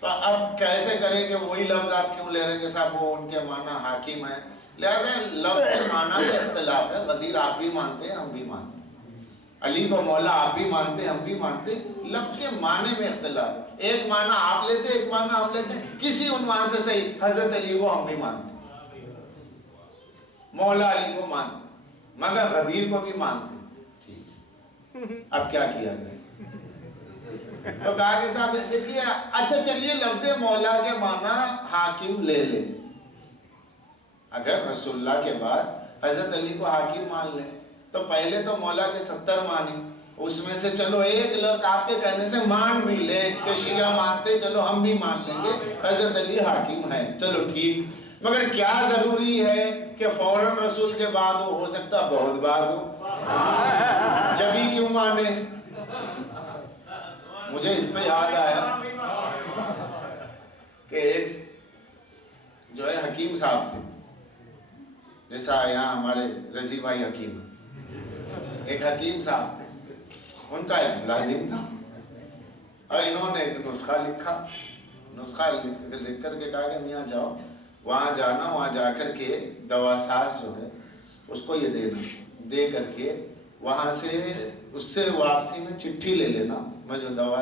تو اب کیسے کریں کہ وہی لفظ آپ کیوں لے رہے ہیں کہ صاحب وہ ان کے معنی حاکم ہے. لہذا لفظ کے معنی میں اختلاف ہے. غدیر آپ بھی مانتے ہیں، ہم بھی مانتے ہیں. علی کو مولا آپ بھی مانتے ہیں، ہم بھی مانتے ہیں. لفظ کے معنی میں اختلاف ہے. ایک معنی آپ لیتے ہیں، ایک معنی ہم لیتے ہیں. کسی عنوان سے صحیح، حضرت علی کو ہم بھی مانتے ہیں، مولا علی کو مانتے ہیں، مگر غدیر کو بھی مانتے ہیں. ٹھیک، اب کیا کیا جائے؟ تو کہا کہ صاحب دیکھیے، اچھا چلیے لفظ مولا کے معنی حاکم لے لیں. اگر رسول اللہ کے بعد حضرت علی کو حاکم مان لیں تو پہلے تو مولا کے 70 معنی، اس میں سے چلو ایک لفظ آپ کے کہنے سے مان بھی لیں کہ شیعہ مانتے، چلو ہم بھی مان لیں گے حضرت علی حاکم ہے، چلو ٹھیک. مگر کیا ضروری ہے کہ فوراً رسول کے بعد وہ ہو سکتا بہت بار ہو؟ جبھی کیوں مانے؟ مجھے اس پہ یاد آیا کہ ایک جو ہے حکیم صاحب تھے، جیسا یہاں ہمارے رضی بھائی حکیم، ایک حکیم صاحب تھے. ان کا ایک ملازم تھا اور انہوں نے ایک نسخہ لکھا. نسخہ لکھ کر کے کہا کہ میاں جاؤ، وہاں جانا، وہاں جا کر کے دوا ساز جو ہے اس کو یہ دینا، دے کر کے وہاں سے اس سے واپسی میں چٹھی لے لینا، میں جو دوا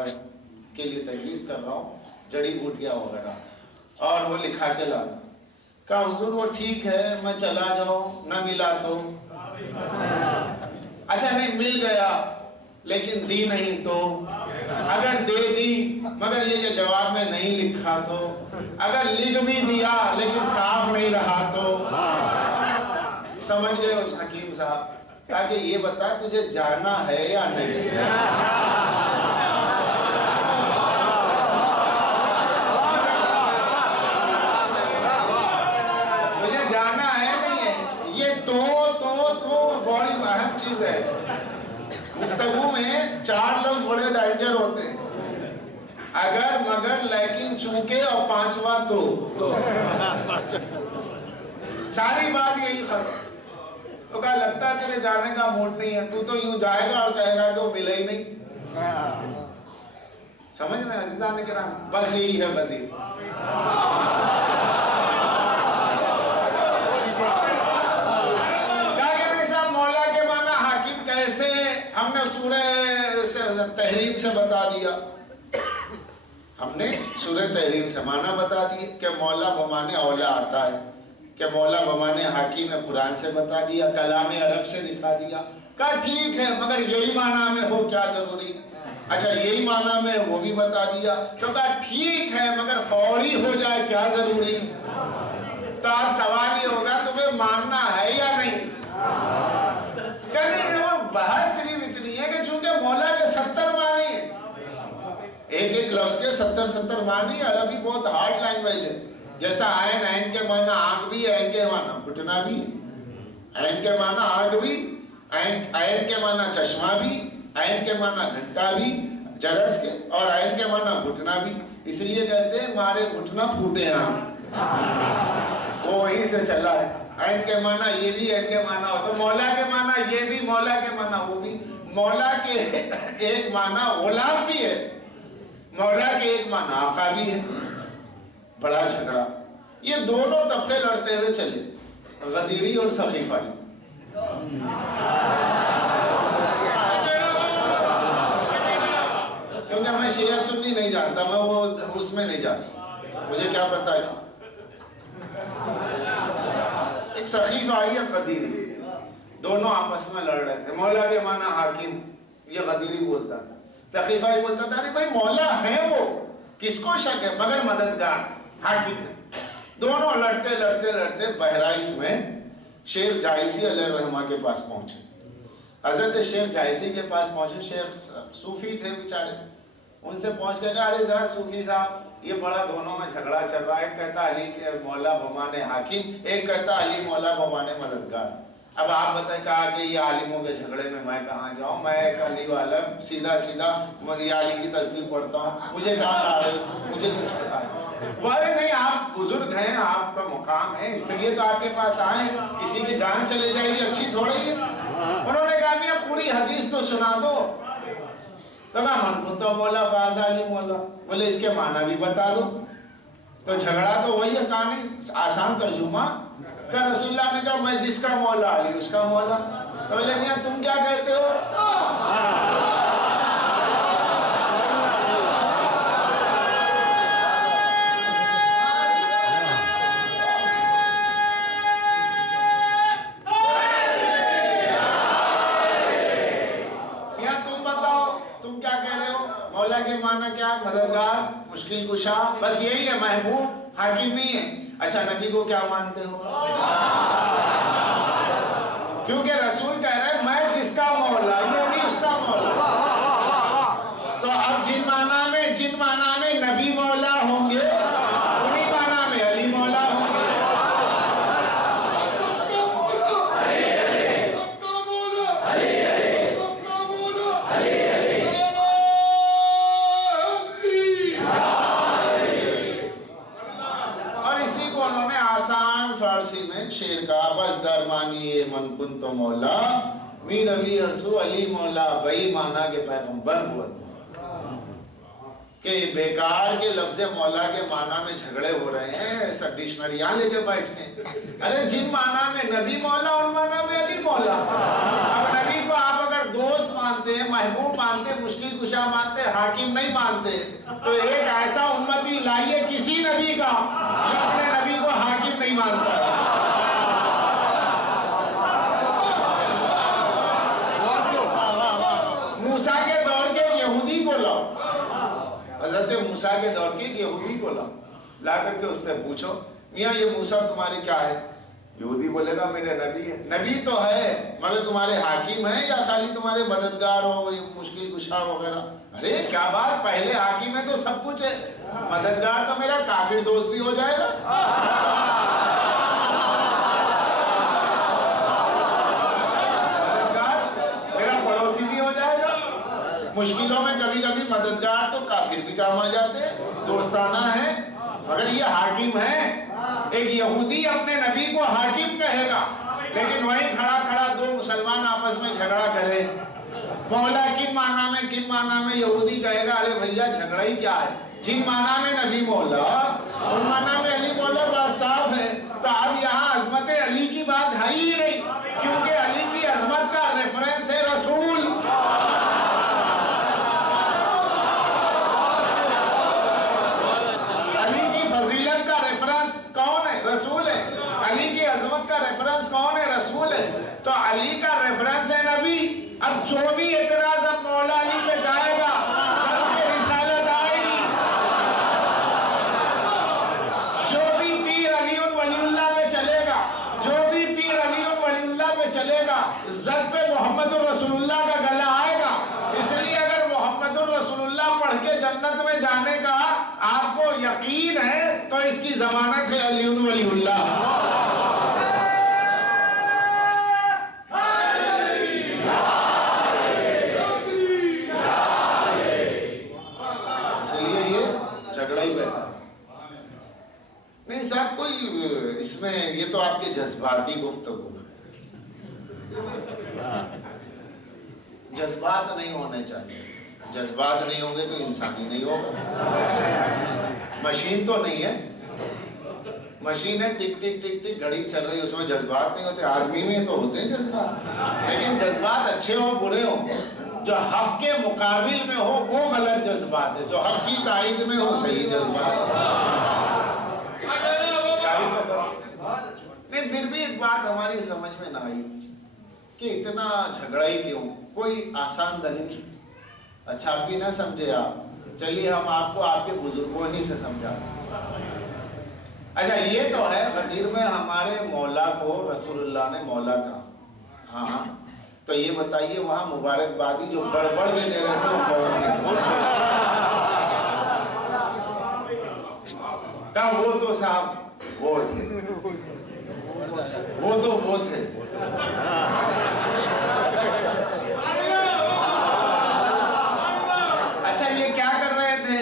کے لیے تجویز کر رہا ہوں، جڑی بوٹیاں وغیرہ، اور وہ لکھا کے لانا. کہا حضور وہ ٹھیک ہے، میں چلا جاؤں، نہ ملا تو؟ اچھا نہیں مل گیا لیکن دی نہیں تو؟ اگر دے دی مگر یہ کہ جواب میں نہیں لکھا تو؟ اگر لکھ بھی دیا لیکن صاف نہیں رہا تو؟ سمجھ گئے اس حکیم صاحب؟ تاکہ یہ بتا تجھے جانا ہے یا نہیں. تجھے جانا ہے نہیں ہے، یہ تو بڑی اہم چیز ہے. گفتگو میں 4 لفظ بڑے ڈینجر ہوتے ہیں، اگر مگر لیکن چونکہ اور 5واں تو. ساری بات یہی ختم. تو کہا لگتا ہے تیرے جانے کا موڈ نہیں ہے، تو یوں جائے گا اور کہے گا کہ وہ ملے ہی نہیں. سمجھ رہے ہیں عزیزان کرام؟ بس یہی ہے بدی. کہا کہ نہیں صاحب مولا کے معنی حاکم کیسے؟ ہم نے سورہ تحریم سے بتا دیا، ہم نے سورہ تحریم سے معنی بتا دیے کہ مولا بمانے اولا آتا ہے، کہ مولا بمانے حاکم ہے، قرآن سے بتا دیا، کلام عرب سے دکھا دیا. کہا ٹھیک ہے مگر یہی معنی میں ہو کیا ضروری؟ اچھا یہی معنی میں وہ بھی بتا دیا. تو کہا ٹھیک ہے مگر فوری ہو جائے کیا ضروری؟ تو آپ سوال یہ ہوگا تمہیں ماننا ہے یا نہیں؟ کہ وہ بحث صرف اتنی ہے کہ چونکہ مولا کے 70 معنی ہیں، ایک لفظ کے 70 معنی. عربی بہت ہارڈ لینگویج ہے. جیسا عین کے معنی آنکھ بھی، عین کے معنی گھٹنا بھی، عین کے معنی آنکھ بھی، عین کے معنی چشمہ بھی، عین کے معنی گھنٹا بھی جرس کے، اور عین کے معنی گھٹنا بھی. اس لیے کہتے ہیں مارے گھٹنا پھوٹے ہم، وہ وہیں سے چلا ہے. عین کے معنی یہ بھی، عین کے معنی ہو تو مولا کے معنی یہ بھی، مولا کے معنی وہ بھی. مولا کے ایک معنی غلام بھی ہے، مولا کے ایک معنی آقا بھی ہے. بڑا جھگڑا، یہ دونوں طبقے لڑتے ہوئے چلے، غدیری اور سخیفائی. کیونکہ میں شیعہ سنی نہیں جانتا، میں وہ اس میں نہیں جانتا، مجھے کیا پتا ہے. ایک سخیفائی اور غدیری دونوں آپس میں لڑ رہے تھے. مولا کے معنی حاکم، یہ غدیری بولتا تھا. سخیفائی بولتا تھا ارے بھائی مولا ہے وہ، کس کو شک ہے، مگر مددگار حاکم ہے. دونوں لڑتے لڑتے لڑتے بہرائچ میں شیخ جائسی علیہ الرحمہ کے پاس پہنچے. حضرت شیخ جائسی کے پاس پہنچے. شیخ صوفی تھے بیچارے. ان سے پہنچ کے کہا ارے صاحب صوفی صاحب، یہ بڑا دونوں میں جھگڑا چل رہا ہے. ایک کہتا علی مولا بمانے حاکم، ایک کہتا علی مولا بمانے مددگار. اب آپ بتائیں، کہا کہ یہ عالموں کے جھگڑے میں میں کہاں جاؤں، میں ایک علی والا سیدھا سیدھا یہ علی کی تسبیح پڑھتا ہوں، مجھے کہاں لا رہے ہو، مجھے کچھ پتا ہے. بولے نہیں، آپ بزرگ ہیں، آپ کا مقام ہے، اس لیے تو آپ کے پاس آئے، کسی کی جان چلے جائے گی اچھی تھوڑی ہے. انہوں نے کہا میاں پوری حدیث تو سنا دو. تو کہا من کنت مولا فاز علی مولا. بولے اس کے معنی بھی بتا دو. تو جھگڑا تو وہی ہے، کہانی آسان ترجمہ کہ رسول اللہ نے کہا میں جس کا مولا علی اس کا مولا. تو بولے میاں تم کیا کہتے ہو؟ میاں تم بتاؤ تم کیا کہہ رہے ہو؟ مولا کے معنی کیا؟ مددگار، مشکل کشا، بس یہی ہے، محبوب، حاکم نہیں ہے. اچھا نبی کو کیا مانتے ہو؟ کیونکہ رسول کہہ رہے ہیں میں جس کا مولا، یہ نہیں اس کا مولا. تو اب جن معنی میں نبی مولا ہوں گے، انہی معنی میں علی مولا ہوں گے. اور اسی کو انہوں نے آسان فارسی میں شعر کا بس درمانی من کنت مولا میر علی ارسو علی مولا بئی مانا کے پیغمبر ہوا. کہ بیکار کے لفظ مولا کے معنی میں جھگڑے ہو رہے ہیں، ایسا ڈکشنریاں لے کے بیٹھے ہیں. ارے جن معنی میں نبی مولا ان معنی میں علی مولا. اب نبی کو آپ اگر دوست مانتے ہیں، محبوب مانتے ہیں، مشکل کشا مانتے ہیں، حاکم نہیں مانتے، تو ایک ایسا امتی لائیے کسی نبی کا جو اپنے نبی کو حاکم نہیں مانتا. موسیٰ کے دور کے یہودی کو لاؤ، حضرت موسیٰ کے دور کے یہودی کو لا کر کے اس سے پوچھو میاں یہ موسیٰ تمہارے کیا ہے؟ یہودی بولے گا میرے نبی ہے. نبی تو ہے مگر تمہارے حاکم ہیں یا خالی تمہارے مددگار ہو، مشکل کشا وغیرہ؟ ارے کیا بات، پہلے حاکم ہے تو سب کچھ ہے، مددگار تو میرا کافر دوست بھی ہو جائے گا. مشکلوں میں کبھی کبھی مددگار تو کافر بھی کام آ جاتے ہیں، دوستانہ ہے. مگر یہ حاکم ہے. ایک یہودی اپنے نبی کو حاکم کہے گا، لیکن وہیں کھڑا کھڑا دو مسلمان آپس میں جھگڑا کرے، مولا کن معنی میں یہودی کہے گا ارے بھیا جھگڑا ہی کیا ہے، جن معنی میں نبی مولا ان معنی میں علی مولا بات صاف ہے. تو اب یہاں عظمت علی کی بات ہے ہی نہیں، کیونکہ علی کی عظمت کا ریفرنس ہے رسول. رسول ہے. علی کی عظمت کا ریفرنس کون ہے؟ رسول ہے. تو علی کا ریفرنس ہے نبی. اب جو بھی اعتراض اب مولا علی پہ جائے گا سب پہ رسالت آئے گی. جو بھی تیر علی ولی اللہ پہ چلے گا، جو بھی تیر علی ولی اللہ پہ چلے گا، زد پہ محمد الرسول اللہ کا گلا آئے گا. اس لیے اگر محمد الرسول اللہ پڑھ کے جنت میں جانے کا آپ کو یقین ہے تو اس کی ضمانت ہے علی ولی اللہ. اس لیے یہ جھگڑا ہی بیٹھا نہیں صاحب کوئی اس میں، یہ تو آپ کے جذباتی گفتگو ہے. جذبات جذبات نہیں ہونے چاہیے. جذبات نہیں ہوں گے تو انسانی نہیں ہوگا. مشین تو نہیں ہے, مشین ہے, ٹک ٹک ٹک ٹک گھڑی چل رہی, اس میں جذبات نہیں ہوتے. آدمی میں تو ہوتے ہیں جذبات, لیکن جذبات اچھے ہو برے ہو, جو حق کے مقابل میں ہو وہ غلط جذبات ہے, جو حق کی تائید میں ہو صحیح جذبات. نہیں, پھر بھی ایک بات ہماری سمجھ میں نہ آئی کہ اتنا جھگڑا ہی کیوں, کوئی آسان دلیل. اچھا آپ بھی نہ سمجھے آپ, چلیے ہم آپ کو آپ کے بزرگوں ہی سے سمجھا. اچھا یہ تو ہے غدیر میں ہمارے مولا کو رسول اللہ نے مولا کہا, ہاں تو یہ بتائیے وہاں مبارکبادی جو بڑھ بڑھ کے دے رہے تھے وہ کون تھے؟ کہا وہ تو صاحب وہ تھے, وہ تو وہ تھے. اچھا یہ کیا کر رہے تھے؟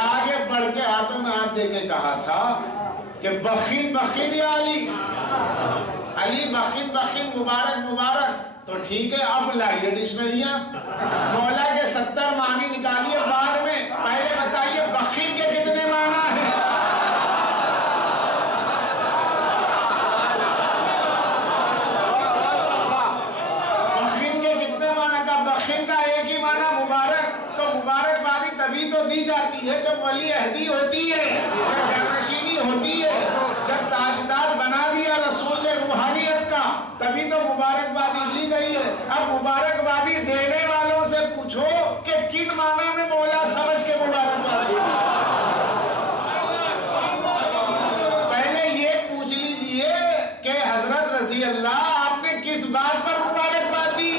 آگے بڑھ کے ہاتھوں میں ہاتھ دے کے کہا تھا کہ بخیل بخیل یا علی, علی بخیل بخیل مبارک مبارک. تو ٹھیک ہے, اب لائیے ڈکشنریاں, مولا کے 70 معنی نکالیے بعد میں, پہلے بتائیے بخیل کے کتنے معنی ہیں؟ بخیل کے کتنے معنی کا؟ بخیل کا ایک ہی معنی مبارک. تو مبارکبادی تبھی تو دی جاتی ہے جب ولی عہدی ہوتی ہے, جب جانشینی ہوتی ہے, جب تاجدار بنا دیا رسول نے روحانیت کا, تبھی تو مبارکبادی دی گئی ہے. اب مبارکبادی دینے والوں سے پوچھو کہ کن معنی میں مولا سمجھ کے مبارکبادی. پہلے یہ پوچھ لیجئے کہ حضرت رضی اللہ آپ نے کس بات پر مبارکباد دی.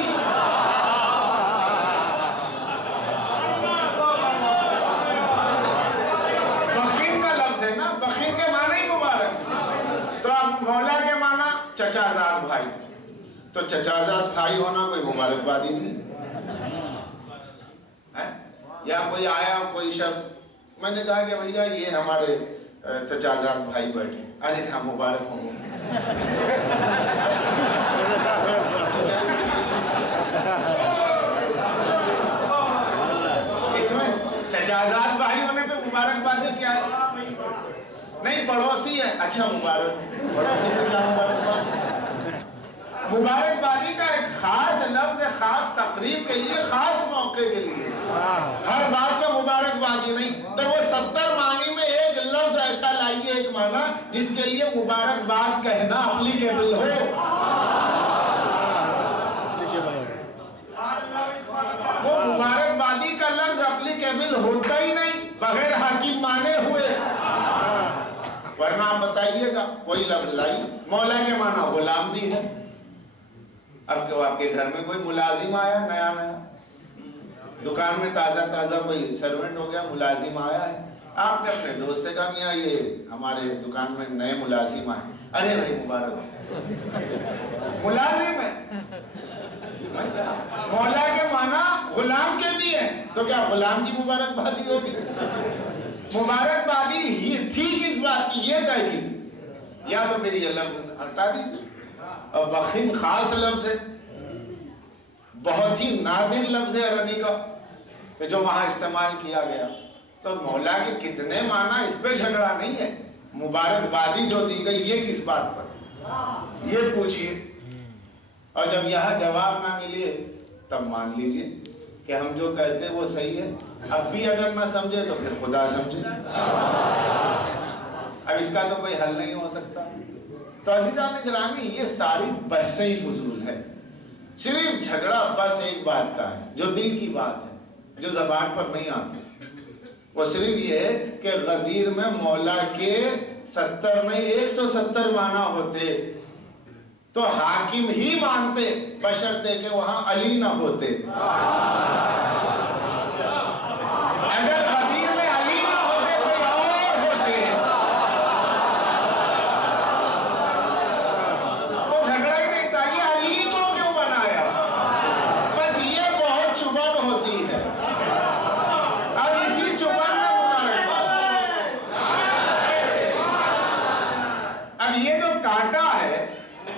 بخیل کے معنی ہی مبارک. تو اب مولا کے معنی چچا زاد بھائی, تو چچا زاد بھائی ہونا کوئی مبارکبادی نہیں ہے. یا کوئی آیا کوئی شخص, میں نے کہا کہ بھیا یہ ہمارے چچا زاد بھائی بیٹھے, ارے کہاں مبارک ہوں. اس میں چچا زاد بھائی ہونے پہ مبارکبادی کیا ہے؟ نہیں پڑوسی ہے, اچھا مبارک. پڑوسی کو کیا مبارکباد؟ مبارکبادی کا ایک خاص لفظ ہے, خاص تقریب کے لیے, خاص موقع کے لیے, ہر بات میں مبارکبادی نہیں. تو وہ 70 معنی میں ایک لفظ ایسا لائیے, ایک معنی جس کے لیے مبارکباد کہنا اپلیکیبل ہو. وہ مبارکبادی کا لفظ اپلیکیبل ہوتا ہی نہیں بغیر حاکم مانے ہوئے. ورنہ آپ بتائیے گا کوئی لفظ لائی, مولا کے معنی غلام بھی ہے. اب جو آپ کے گھر میں کوئی ملازم آیا نیا نیا, دکان میں تازہ تازہ کوئی سرونٹ ہو گیا, ملازم آیا ہے, آپ نے اپنے دوست سے کہا میاں یہ ہمارے دکان میں نئے ملازم آئے. ارے بھائی مبارک, ملازم ہے. مولا کے معنی غلام کے بھی ہیں, تو کیا غلام کی مبارکبادی ہوگی؟ مبارکبادی یہ تھی کس بات کی, یہ طے کیجیے, یا تو میری یہ لفظ ہٹا دیجیے. اور بخیل خاص لفظ ہے, بہت ہی نادر لفظ ہے عربی کا کہ جو وہاں استعمال کیا گیا. تو مولا کے کتنے معنی, اس پہ جھگڑا نہیں ہے. مبارکبادی جو دی گئی یہ کس بات پر, یہ پوچھئے. اور جب یہاں جواب نہ ملے تب مان لیجئے کہ ہم جو کہتے وہ صحیح ہے. اب بھی اگر نہ سمجھے تو پھر خدا سمجھے. اب اس کا تو کوئی حل نہیں ہو سکتا. تو عزیزان گرامی, یہ ساری بحثیں ہی فضول ہے. صرف جھگڑا بس ایک بات کا ہے جو دل کی بات ہے, جو زبان پر نہیں آتی. وہ صرف یہ ہے کہ غدیر میں مولا کے 70 نہیں 170 معنی ہوتے تو حاکم ہی مانتے, بشرطے کہ وہاں علی نہ ہوتے. اگر غدیر میں علی نہ ہوتے کوئی اور ہوتے تو جھگڑا ہی نہیں تھا. یہ علی کو کیوں بنایا, بس یہ بہت چبھن ہوتی ہے. اب اسی چبھن میں اب یہ جو کانٹا ہے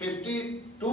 52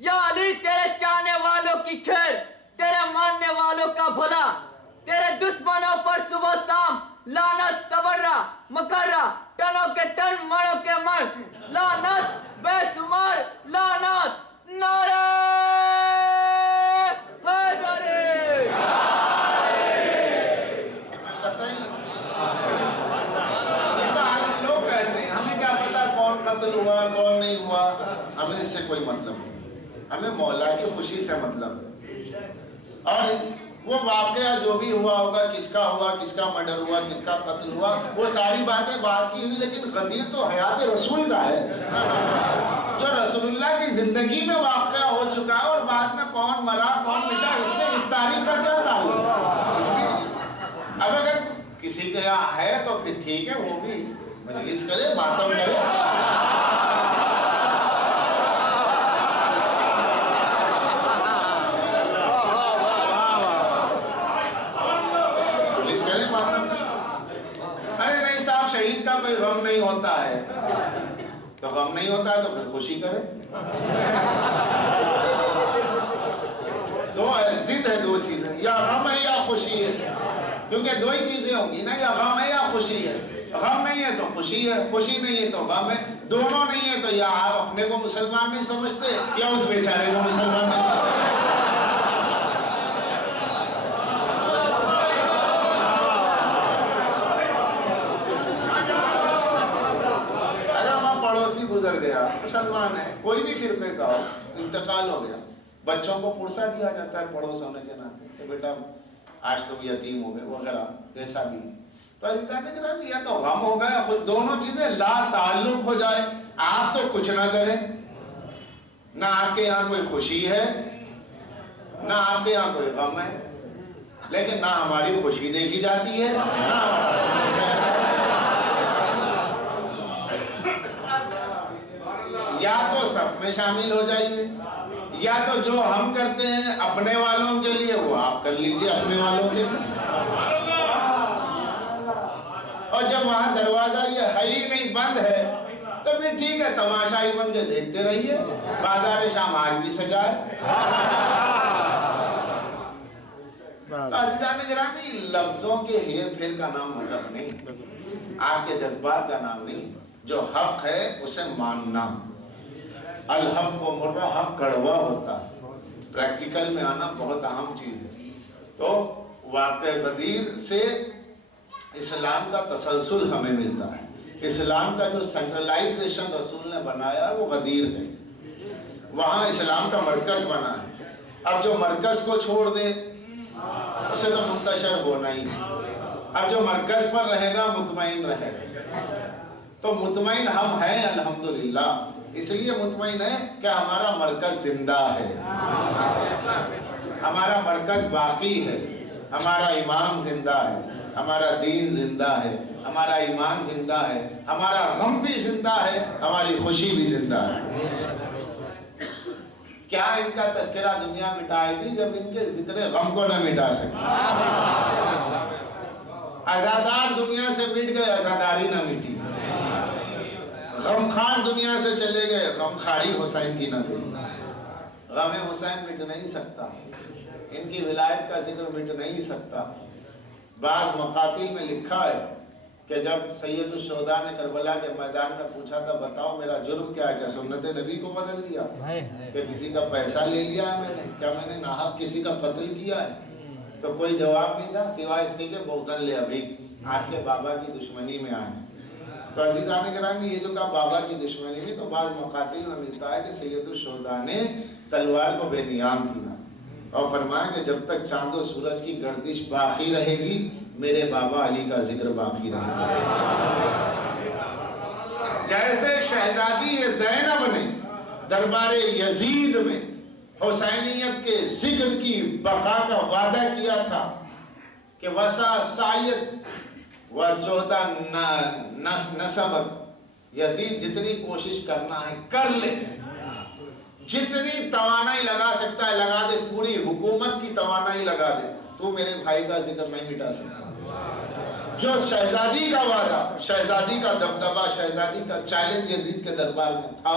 یا علی تیرے چاہنے والوں کی خیر، تیرے ماننے والوں کا بھلا، تیرے دشمنوں پر صبح شام لعنت تبرہ مکرہ، ٹنوں کے ٹن مروں کے مر، لعنت بے شمار لعنت، نعرہ حیدری۔ لوگ کہتے ہیں ہمیں کیا پتا کون قتل ہوا کون نہیں ہوا، ہمیں اس سے کوئی مطلب نہیں، ہمیں مولا کی خوشی سے مطلب ہے۔ اور وہ واقعہ جو بھی ہوا ہوگا، کس کا ہوا، کس کا مرڈر ہوا، کس کا قتل ہوا، وہ ساری باتیں بات کی ہوئی، لیکن غدیر تو حیات رسول کا ہے، جو رسول اللہ کی زندگی میں واقعہ ہو چکا ہے، اور بعد میں کون مرا کون مٹا اس سے اس تاریخ کا کیا تعلق؟ اب اگر کسی کے یہاں ہے تو پھر ٹھیک ہے، وہ بھی مجلس کرے، ماتم کرے، شہید کا کوئی غم نہیں ہوتا ہے تو غم نہیں ہوتا ہے تو پھر خوشی کرے۔ ضد ہے دو چیزیں، یا غم ہے یا خوشی ہے، کیونکہ دو ہی چیزیں ہوں گی نا، یا غم ہے یا خوشی ہے۔ غم نہیں ہے تو خوشی ہے، خوشی نہیں ہے تو غم ہے، دونوں نہیں ہے تو یا آپ اپنے کو مسلمان نہیں سمجھتے یا اس بیچارے کو مسلمان نہیں سمجھتے۔ گزر گیا، مسلمان ہے، کوئی بھی فرقے کا ہو، انتقال ہو گیا، بچوں کو پرسہ دیا جاتا ہے پڑوس ہونے کے ناطے کہ بیٹا آج تم یتیم ہو گئے وغیرہ، جیسا بھی تو یا تو غم ہو گیا، خود دونوں چیزیں لا تعلق ہو جائے، آپ تو کچھ نہ کریں، نہ آپ کے یہاں کوئی خوشی ہے نہ آپ کے یہاں کوئی غم ہے، لیکن نہ ہماری خوشی دیکھی جاتی ہے نہ ہمارا، یا تو صف میں شامل ہو جائیے، یا تو جو ہم کرتے ہیں اپنے والوں کے لیے وہ آپ کر لیجئے اپنے والوں کے لیے، اور جب وہاں دروازہ یہ ہے ہی نہیں بند ہے تو پھر ٹھیک ہے، تماشا ہی بن کے دیکھتے رہیے، بازار شام آج بھی سجا ہے۔ عزیزان گرامی، لفظوں کے ہیر پھیر کا نام مذہب نہیں، آپ کے جذبات کا نام نہیں، جو حق ہے اسے ماننا، الحق کو مرہ، حق کڑوا ہوتا ہے، پریکٹیکل میں آنا بہت اہم چیز ہے۔ تو واقع غدیر سے اسلام کا تسلسل ہمیں ملتا ہے، اسلام کا جو سینٹرلائزیشن رسول نے بنایا ہے وہ غدیر ہے، وہاں اسلام کا مرکز بنا ہے۔ اب جو مرکز کو چھوڑ دے اسے تو منتشر ہونا ہی ہے، اب جو مرکز پر رہے گا مطمئن رہے گا، تو مطمئن ہم ہیں الحمدللہ، اس لیے مطمئن ہے کہ ہمارا مرکز زندہ ہے، ہمارا مرکز باقی ہے، ہمارا امام زندہ ہے، ہمارا دین زندہ ہے، ہمارا ایمان زندہ ہے، ہمارا غم بھی زندہ ہے، ہماری خوشی بھی زندہ ہے۔ کیا ان کا تذکرہ دنیا مٹائے گی جب ان کے ذکر غم کو نہ مٹا سکے؟ عزادار دنیا سے مٹ گئے، عزاداری نہ مٹی، غمخوار دنیا سے چلے گئے، غمخواری حسین کی نہ مٹی، غم حسین مٹ نہیں سکتا، ان کی ولایت کا ذکر مٹ نہیں سکتا۔ بعض مقاتل میں لکھا ہے کہ جب سید الشہداء نے کربلا کے میدان میں پوچھا تھا بتاؤ میرا جرم کیا ہے، کیا سنت نبی کو بدل دیا، کہ کسی کا پیسہ لے لیا ہے میں نے، کیا میں نے ناحق کسی کا قتل کیا ہے، تو کوئی جواب نہیں تھا سوائے اس کے کہ بغضاً لأبیک، آپ کے بابا کی دشمنی میں آئے۔ تو عزیزان گرامی، یہ جو کہا بابا کی دشمنی میں، تو بعض مقاتل میں ملتا ہے کہ سید الشہداء نے تلوار کو بے نیام کیا اور فرمایا کہ جب تک چاند و سورج کی گردش باقی رہے گی میرے بابا علی کا ذکر باقی رہے گا۔ جیسے شہزادی زینب نے دربار یزید میں حسینیت کے ذکر کی بقا کا وعدہ کیا تھا کہ وسع سعیت و جہدہ نسبت، یزید جتنی کوشش کرنا ہے کر لے، جتنی توانائی لگا سکتا ہے لگا دے، پوری حکومت کی توانائی لگا دے، تو میرے بھائی کا ذکر نہیں مٹا سکتا۔ جو شہزادی کا وعدہ، شہزادی کا دبدبہ، شہزادی کا چیلنج یزید کے دربار میں تھا،